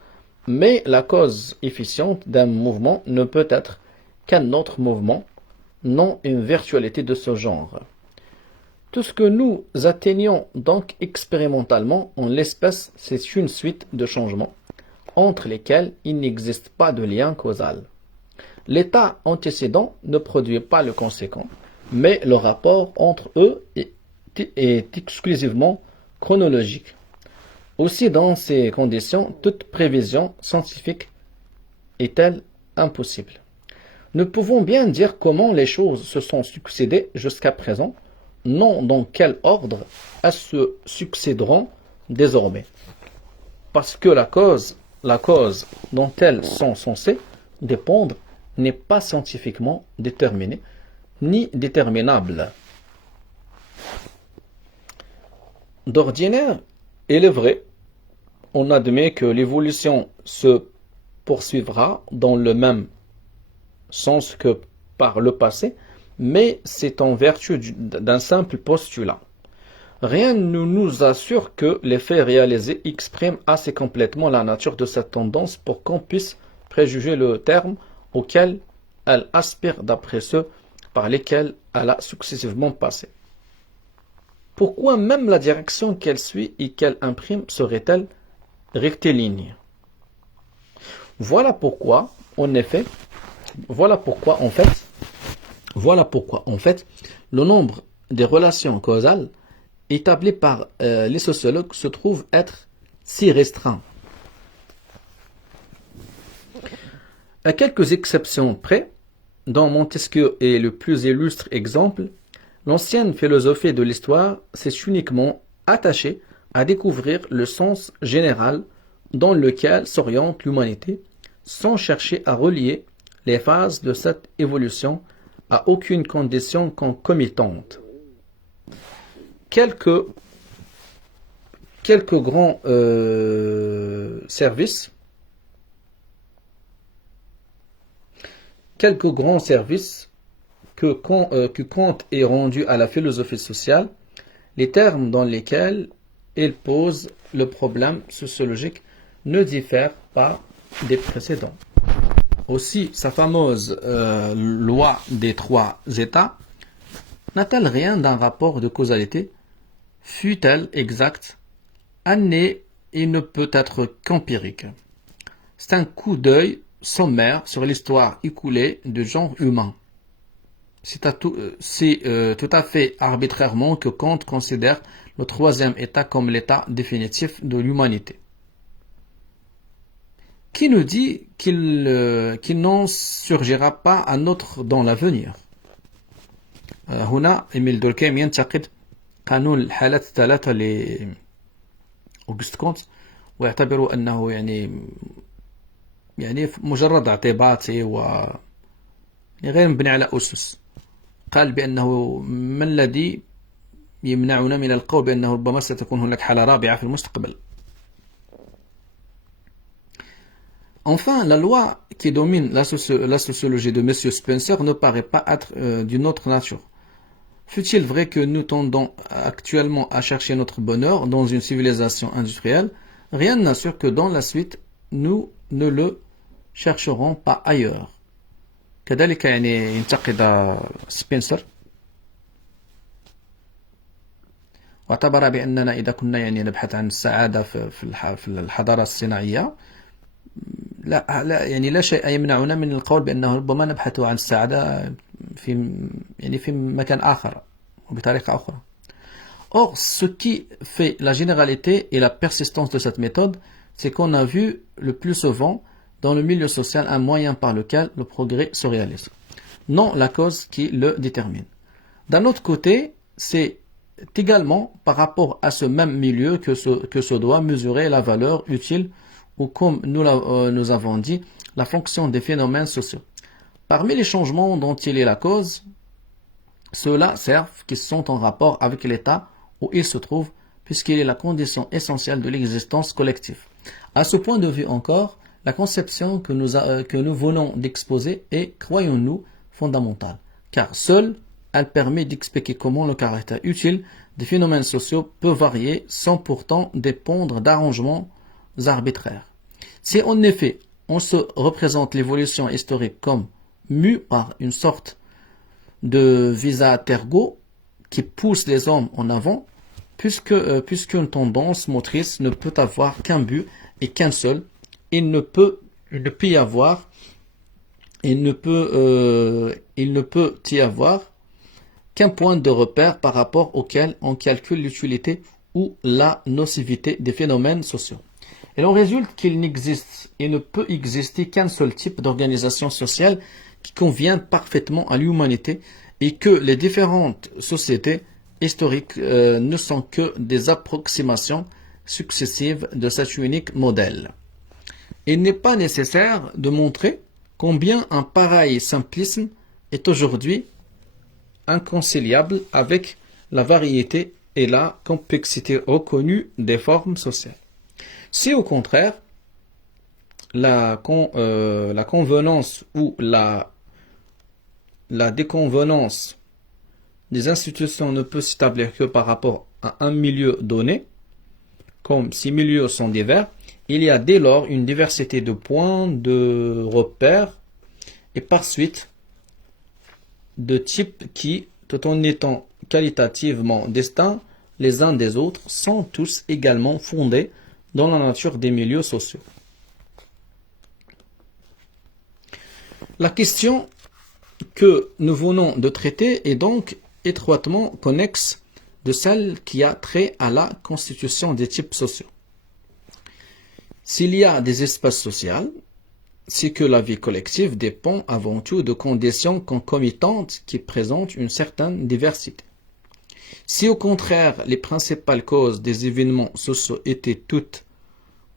mais la cause efficiente d'un mouvement ne peut être qu'un autre mouvement, non une virtualité de ce genre. Tout ce que nous atteignons donc expérimentalement en l'espèce, c'est une suite de changements entre lesquels il n'existe pas de lien causal. L'état antécédent ne produit pas le conséquent, mais le rapport entre eux est exclusivement chronologique. Aussi, dans ces conditions, toute prévision scientifique est-elle impossible. Nous pouvons bien dire comment les choses se sont succédées jusqu'à présent, non dans quel ordre elles se succéderont désormais. Parce que la cause dont elles sont censées dépendre n'est pas scientifiquement déterminée, ni déterminable. D'ordinaire, il est vrai, on admet que l'évolution se poursuivra dans le même sens que par le passé, mais c'est en vertu d'un simple postulat. Rien ne nous assure que les faits réalisés expriment assez complètement la nature de cette tendance pour qu'on puisse préjuger le terme auquel elle aspire d'après ceux par lesquels elle a successivement passé. Pourquoi même la direction qu'elle suit et qu'elle imprime serait-elle rectiligne? Voilà pourquoi en fait, le nombre des relations causales établies par les sociologues se trouve être si restreint. À quelques exceptions près, dont Montesquieu est le plus illustre exemple, l'ancienne philosophie de l'histoire s'est uniquement attachée à découvrir le sens général dans lequel s'oriente l'humanité, sans chercher à relier les phases de cette évolution à aucune condition concomitante. Quelques grands services que Kant ait rendu à la philosophie sociale, les termes dans lesquels il pose le problème sociologique ne diffèrent pas des précédents. Aussi, sa fameuse loi des 3 états n'a-t-elle rien d'un rapport de causalité, fût-elle exacte, année et ne peut être qu'empirique. C'est un coup d'œil sommaire sur l'histoire écoulée du genre humain. C'est tout à fait arbitrairement que Kant considère le 3e état comme l'état définitif de l'humanité. Qui nous dit qu'il n'en surgira pas un autre dans l'avenir? هنا إيميل دوركيم ينتقد قانون الحالات الثلاثة لأوغست كونت ويعتبر أنه يعني مجرد اعتباطي غير مبني على أسس. قال بأنه ما الذي يمنعنا من القول بأنه ربما ستكون هناك حالة رابعة في المستقبل. Enfin, la loi qui domine la sociologie de M. Spencer ne paraît pas être d'une autre nature. Fût-il vrai que nous tendons actuellement à chercher notre bonheur dans une civilisation industrielle, rien n'assure que dans la suite, nous ne le chercherons pas ailleurs. كذلك ينتقد سبنسر واعتبر بأننا إذا كنا نبحث عن السعادة في الحضارة الصناعية لا شيء يمنعنا من القول بأنه ربما نبحث عن السعادة في مكان آخر وبطريقة أخرى. Or, ce qui fait la généralité et la persistance de cette méthode, c'est qu'on a vu le plus souvent dans le milieu social un moyen par lequel le progrès se réalise, non la cause qui le détermine. D'un autre côté, c'est également par rapport à ce même milieu que se doit mesurer la valeur utile ou, comme nous avons dit, la fonction des phénomènes sociaux. Parmi les changements dont il est la cause, ceux-là servent qui sont en rapport avec l'état où il se trouve, puisqu'il est la condition essentielle de l'existence collective. À ce point de vue encore, la conception que nous venons d'exposer est, croyons-nous, fondamentale, car seule elle permet d'expliquer comment le caractère utile des phénomènes sociaux peut varier sans pourtant dépendre d'arrangements arbitraires. Si en effet on se représente l'évolution historique comme mue par une sorte de visa tergo qui pousse les hommes en avant, puisqu'une tendance motrice ne peut avoir qu'un but et qu'un seul, il ne peut y avoir qu'un point de repère par rapport auquel on calcule l'utilité ou la nocivité des phénomènes sociaux. Et l'on résulte qu'il n'existe et ne peut exister qu'un seul type d'organisation sociale qui convient parfaitement à l'humanité et que les différentes sociétés historiques ne sont que des approximations successives de cet unique modèle. Il n'est pas nécessaire de montrer combien un pareil simplisme est aujourd'hui inconciliable avec la variété et la complexité reconnue des formes sociales. Si au contraire, la convenance ou la déconvenance des institutions ne peut s'établir que par rapport à un milieu donné, comme ces milieux sont divers, il y a dès lors une diversité de points de repère et par suite de types qui, tout en étant qualitativement distincts les uns des autres, sont tous également fondés dans la nature des milieux sociaux. La question que nous venons de traiter est donc étroitement connexe de celle qui a trait à la constitution des types sociaux. S'il y a des espaces sociaux, c'est que la vie collective dépend avant tout de conditions concomitantes qui présentent une certaine diversité. Si au contraire les principales causes des événements sociaux étaient toutes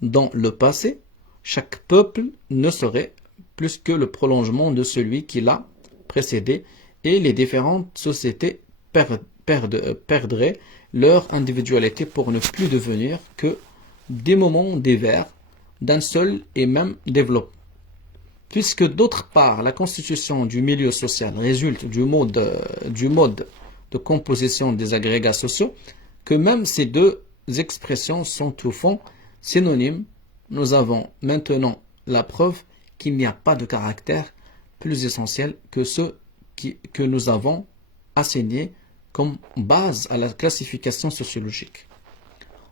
dans le passé, chaque peuple ne serait plus que le prolongement de celui qui l'a précédé et les différentes sociétés perdraient leur individualité pour ne plus devenir que des moments divers d'un seul et même développement. Puisque d'autre part, la constitution du milieu social résulte du mode de composition des agrégats sociaux, que même ces deux expressions sont au fond synonymes, nous avons maintenant la preuve qu'il n'y a pas de caractère plus essentiel que ceux que nous avons assignés comme base à la classification sociologique.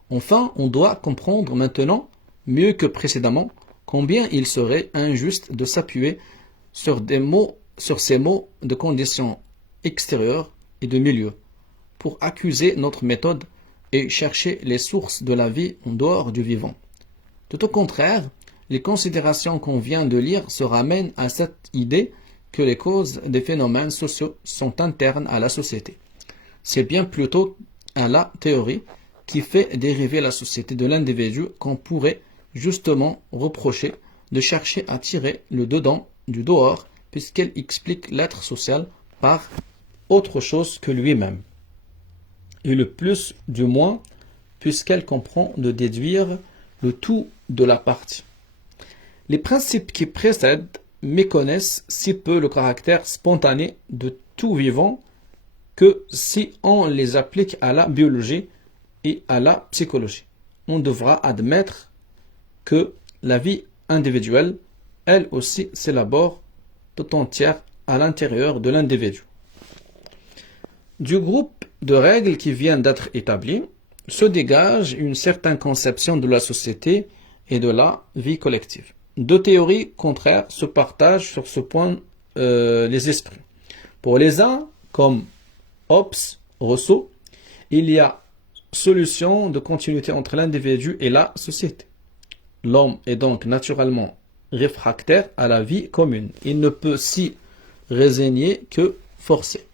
Enfin, on doit comprendre maintenant, mieux que précédemment, combien il serait injuste de s'appuyer sur ces mots de conditions extérieures et de milieu, pour accuser notre méthode et chercher les sources de la vie en dehors du vivant. Tout au contraire, les considérations qu'on vient de lire se ramènent à cette idée que les causes des phénomènes sociaux sont internes à la société. C'est bien plutôt à la théorie qui fait dériver la société de l'individu qu'on pourrait justement reprocher de chercher à tirer le dedans du dehors, puisqu'elle explique l'être social par autre chose que lui-même, et le plus du moins, puisqu'elle comprend de déduire le tout de la partie. Les principes qui précèdent méconnaissent si peu le caractère spontané de tout vivant que si on les applique à la biologie et à la psychologie. On devra admettre que la vie individuelle, elle aussi, s'élabore tout entière à l'intérieur de l'individu. Du groupe de règles qui viennent d'être établies, se dégage une certaine conception de la société et de la vie collective. Deux théories contraires se partagent sur ce point les esprits. Pour les uns, comme Hobbes, Rousseau, il y a solution de continuité entre l'individu et la société. L'homme est donc naturellement réfractaire à la vie commune. Il ne peut s'y résigner que forcé.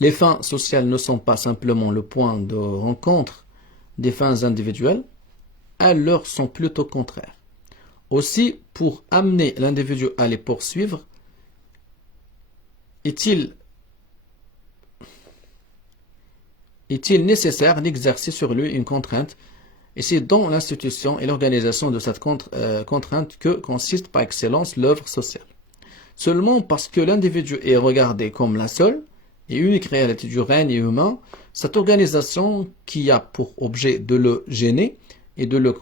Les fins sociales ne sont pas simplement le point de rencontre des fins individuelles, elles leur sont plutôt contraires. Aussi, pour amener l'individu à les poursuivre, est-il nécessaire d'exercer sur lui une contrainte, et c'est dans l'institution et l'organisation de cette contrainte que consiste par excellence l'œuvre sociale. Seulement parce que l'individu est regardé comme la seule et unique réalité du règne humain, cette organisation qui a pour objet de le gêner et de le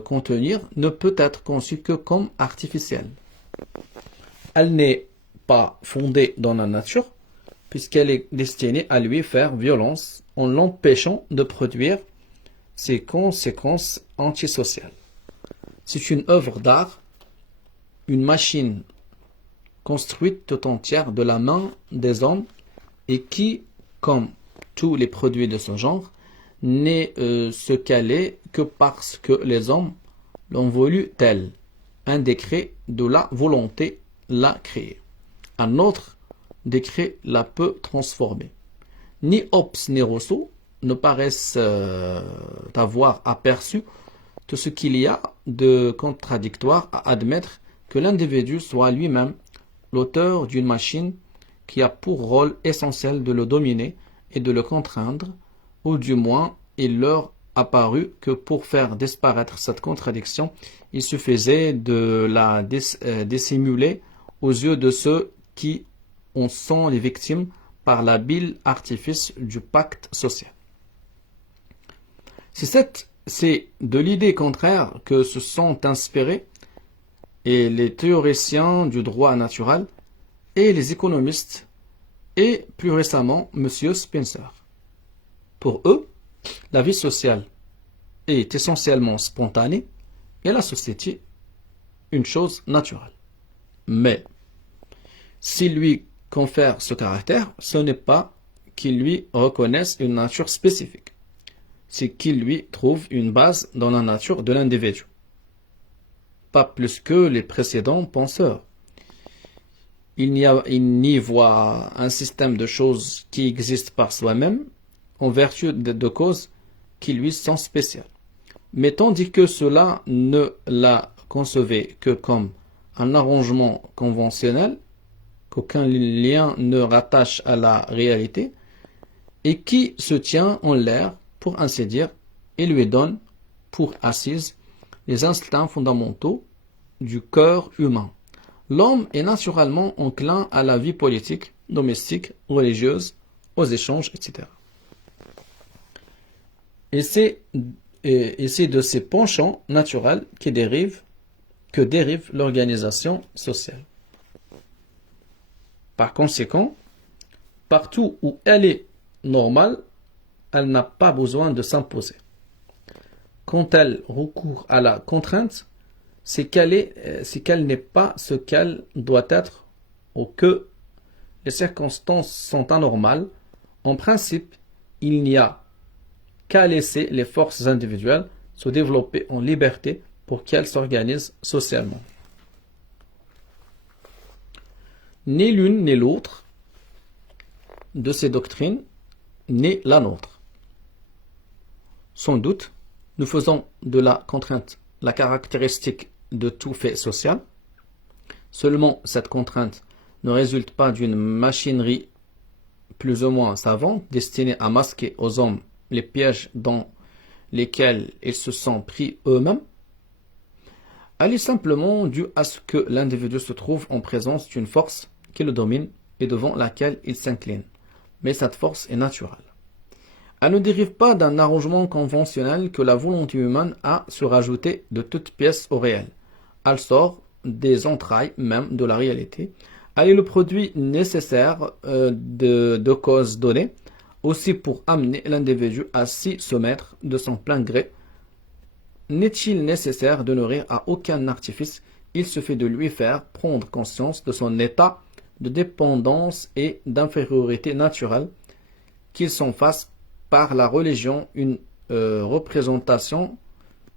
contenir ne peut être conçue que comme artificielle. Elle n'est pas fondée dans la nature, puisqu'elle est destinée à lui faire violence en l'empêchant de produire ses conséquences antisociales. C'est une œuvre d'art, une machine construite tout entière de la main des hommes et qui, comme tous les produits de ce genre, n'est ce qu'elle est que parce que les hommes l'ont voulu telle. Un décret de la volonté l'a créée. Un autre décret la peut transformer. Ni Hobbes ni Rousseau ne paraissent avoir aperçu tout ce qu'il y a de contradictoire à admettre que l'individu soit lui-même l'auteur d'une machine qui a pour rôle essentiel de le dominer et de le contraindre, ou du moins il leur apparut que pour faire disparaître cette contradiction, il suffisait de la dissimuler aux yeux de ceux qui en sont les victimes par l'habile artifice du pacte social. C'est de l'idée contraire que se sont inspirés et les théoriciens du droit naturel et les économistes et plus récemment M. Spencer. Pour eux, la vie sociale est essentiellement spontanée et la société une chose naturelle. Mais s'ils lui confèrent ce caractère, ce n'est pas qu'ils lui reconnaissent une nature spécifique, c'est qu'ils lui trouvent une base dans la nature de l'individu. Pas plus que les précédents penseurs. il n'y voit un système de choses qui existe par soi-même en vertu de causes qui lui sont spéciales. Mais tandis que cela ne la concevait que comme un arrangement conventionnel, qu'aucun lien ne rattache à la réalité, et qui se tient en l'air, pour ainsi dire, et lui donne pour assise les instincts fondamentaux du cœur humain. L'homme est naturellement enclin à la vie politique, domestique, religieuse, aux échanges, etc. Et c'est de ces penchants naturels que dérive l'organisation sociale. Par conséquent, partout où elle est normale, elle n'a pas besoin de s'imposer. Quand elle recourt à la contrainte, c'est qu'elle n'est pas ce qu'elle doit être ou que les circonstances sont anormales. En principe, il n'y a qu'à laisser les forces individuelles se développer en liberté pour qu'elles s'organisent socialement. Ni l'une ni l'autre de ces doctrines n'est la nôtre. Sans doute, nous faisons de la contrainte la caractéristique de tout fait social. Seulement, cette contrainte ne résulte pas d'une machinerie plus ou moins savante destinée à masquer aux hommes les pièges dans lesquels ils se sont pris eux-mêmes. Elle est simplement due à ce que l'individu se trouve en présence d'une force qui le domine et devant laquelle il s'incline. Mais cette force est naturelle. Elle ne dérive pas d'un arrangement conventionnel que la volonté humaine a se rajouter de toute pièce au réel. Elle sort des entrailles même de la réalité. Elle est le produit nécessaire de causes données, aussi pour amener l'individu à s'y soumettre de son plein gré. N'est-il nécessaire de nourrir à aucun artifice, il suffit de lui faire prendre conscience de son état de dépendance et d'infériorité naturelle, qu'il s'en fasse par la religion une représentation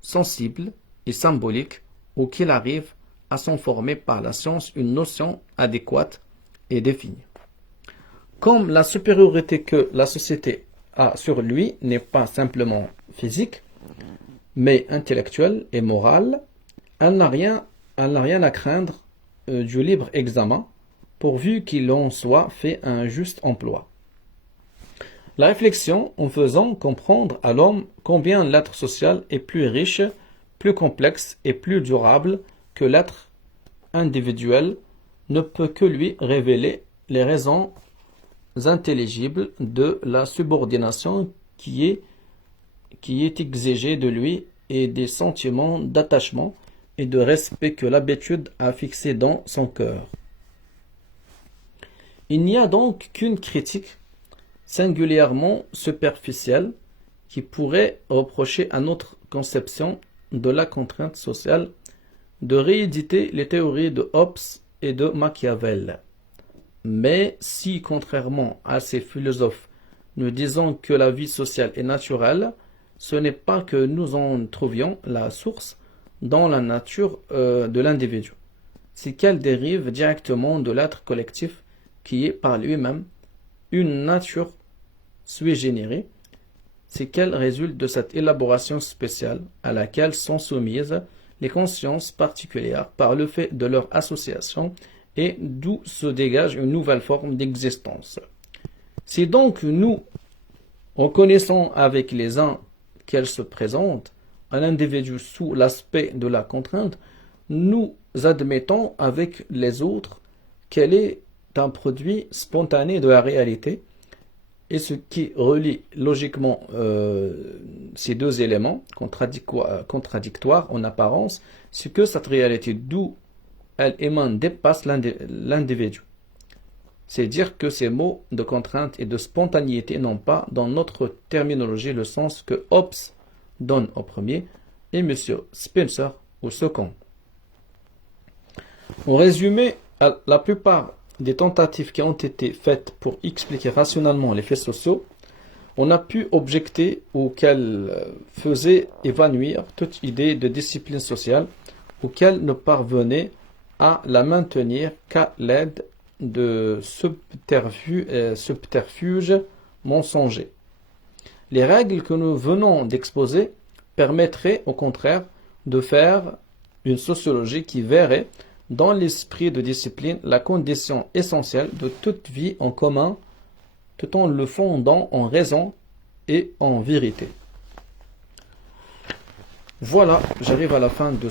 sensible et symbolique, ou qu'il arrive à s'en former par la science une notion adéquate et définie. Comme la supériorité que la société a sur lui n'est pas simplement physique, mais intellectuelle et morale, elle n'a rien à craindre du libre examen, pourvu qu'il en soit fait un juste emploi. La réflexion en faisant comprendre à l'homme combien l'être social est plus riche, plus complexe et plus durable que l'être individuel ne peut que lui révéler les raisons intelligibles de la subordination qui est exigée de lui et des sentiments d'attachement et de respect que l'habitude a fixés dans son cœur. Il n'y a donc qu'une critique singulièrement superficielle qui pourrait reprocher à notre conception de la contrainte sociale de rééditer les théories de Hobbes et de Machiavel. Mais si, contrairement à ces philosophes, nous disons que la vie sociale est naturelle, ce n'est pas que nous en trouvions la source dans la nature de l'individu. C'est qu'elle dérive directement de l'être collectif qui est par lui-même une nature sui generis, c'est qu'elle résulte de cette élaboration spéciale à laquelle sont soumises les consciences particulières par le fait de leur association et d'où se dégage une nouvelle forme d'existence. Si donc nous reconnaissons avec les uns qu'elle se présente, un individu sous l'aspect de la contrainte, nous admettons avec les autres qu'elle est un produit spontané de la réalité, et ce qui relie logiquement ces deux éléments contradictoires en apparence, c'est que cette réalité d'où elle émane dépasse l'individu. C'est dire que ces mots de contrainte et de spontanéité n'ont pas dans notre terminologie le sens que Hobbes donne au premier et M. Spencer au second. En résumé, la plupart des tentatives qui ont été faites pour expliquer rationnellement les faits sociaux, on a pu objecter ou qu'elles faisaient évanouir toute idée de discipline sociale ou qu'elles ne parvenaient à la maintenir qu'à l'aide de subterfuge mensonger. Les règles que nous venons d'exposer permettraient au contraire de faire une sociologie qui verrait dans l'esprit de discipline la condition essentielle de toute vie en commun, tout en le fondant en raison et en vérité. Voilà, j'arrive à la fin de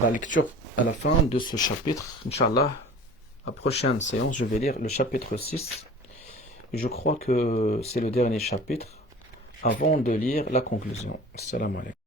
la lecture, à la fin de ce chapitre. Inch'Allah, la prochaine séance, je vais lire le chapitre 6. Je crois que c'est le dernier chapitre avant de lire la conclusion. Salam alaikum.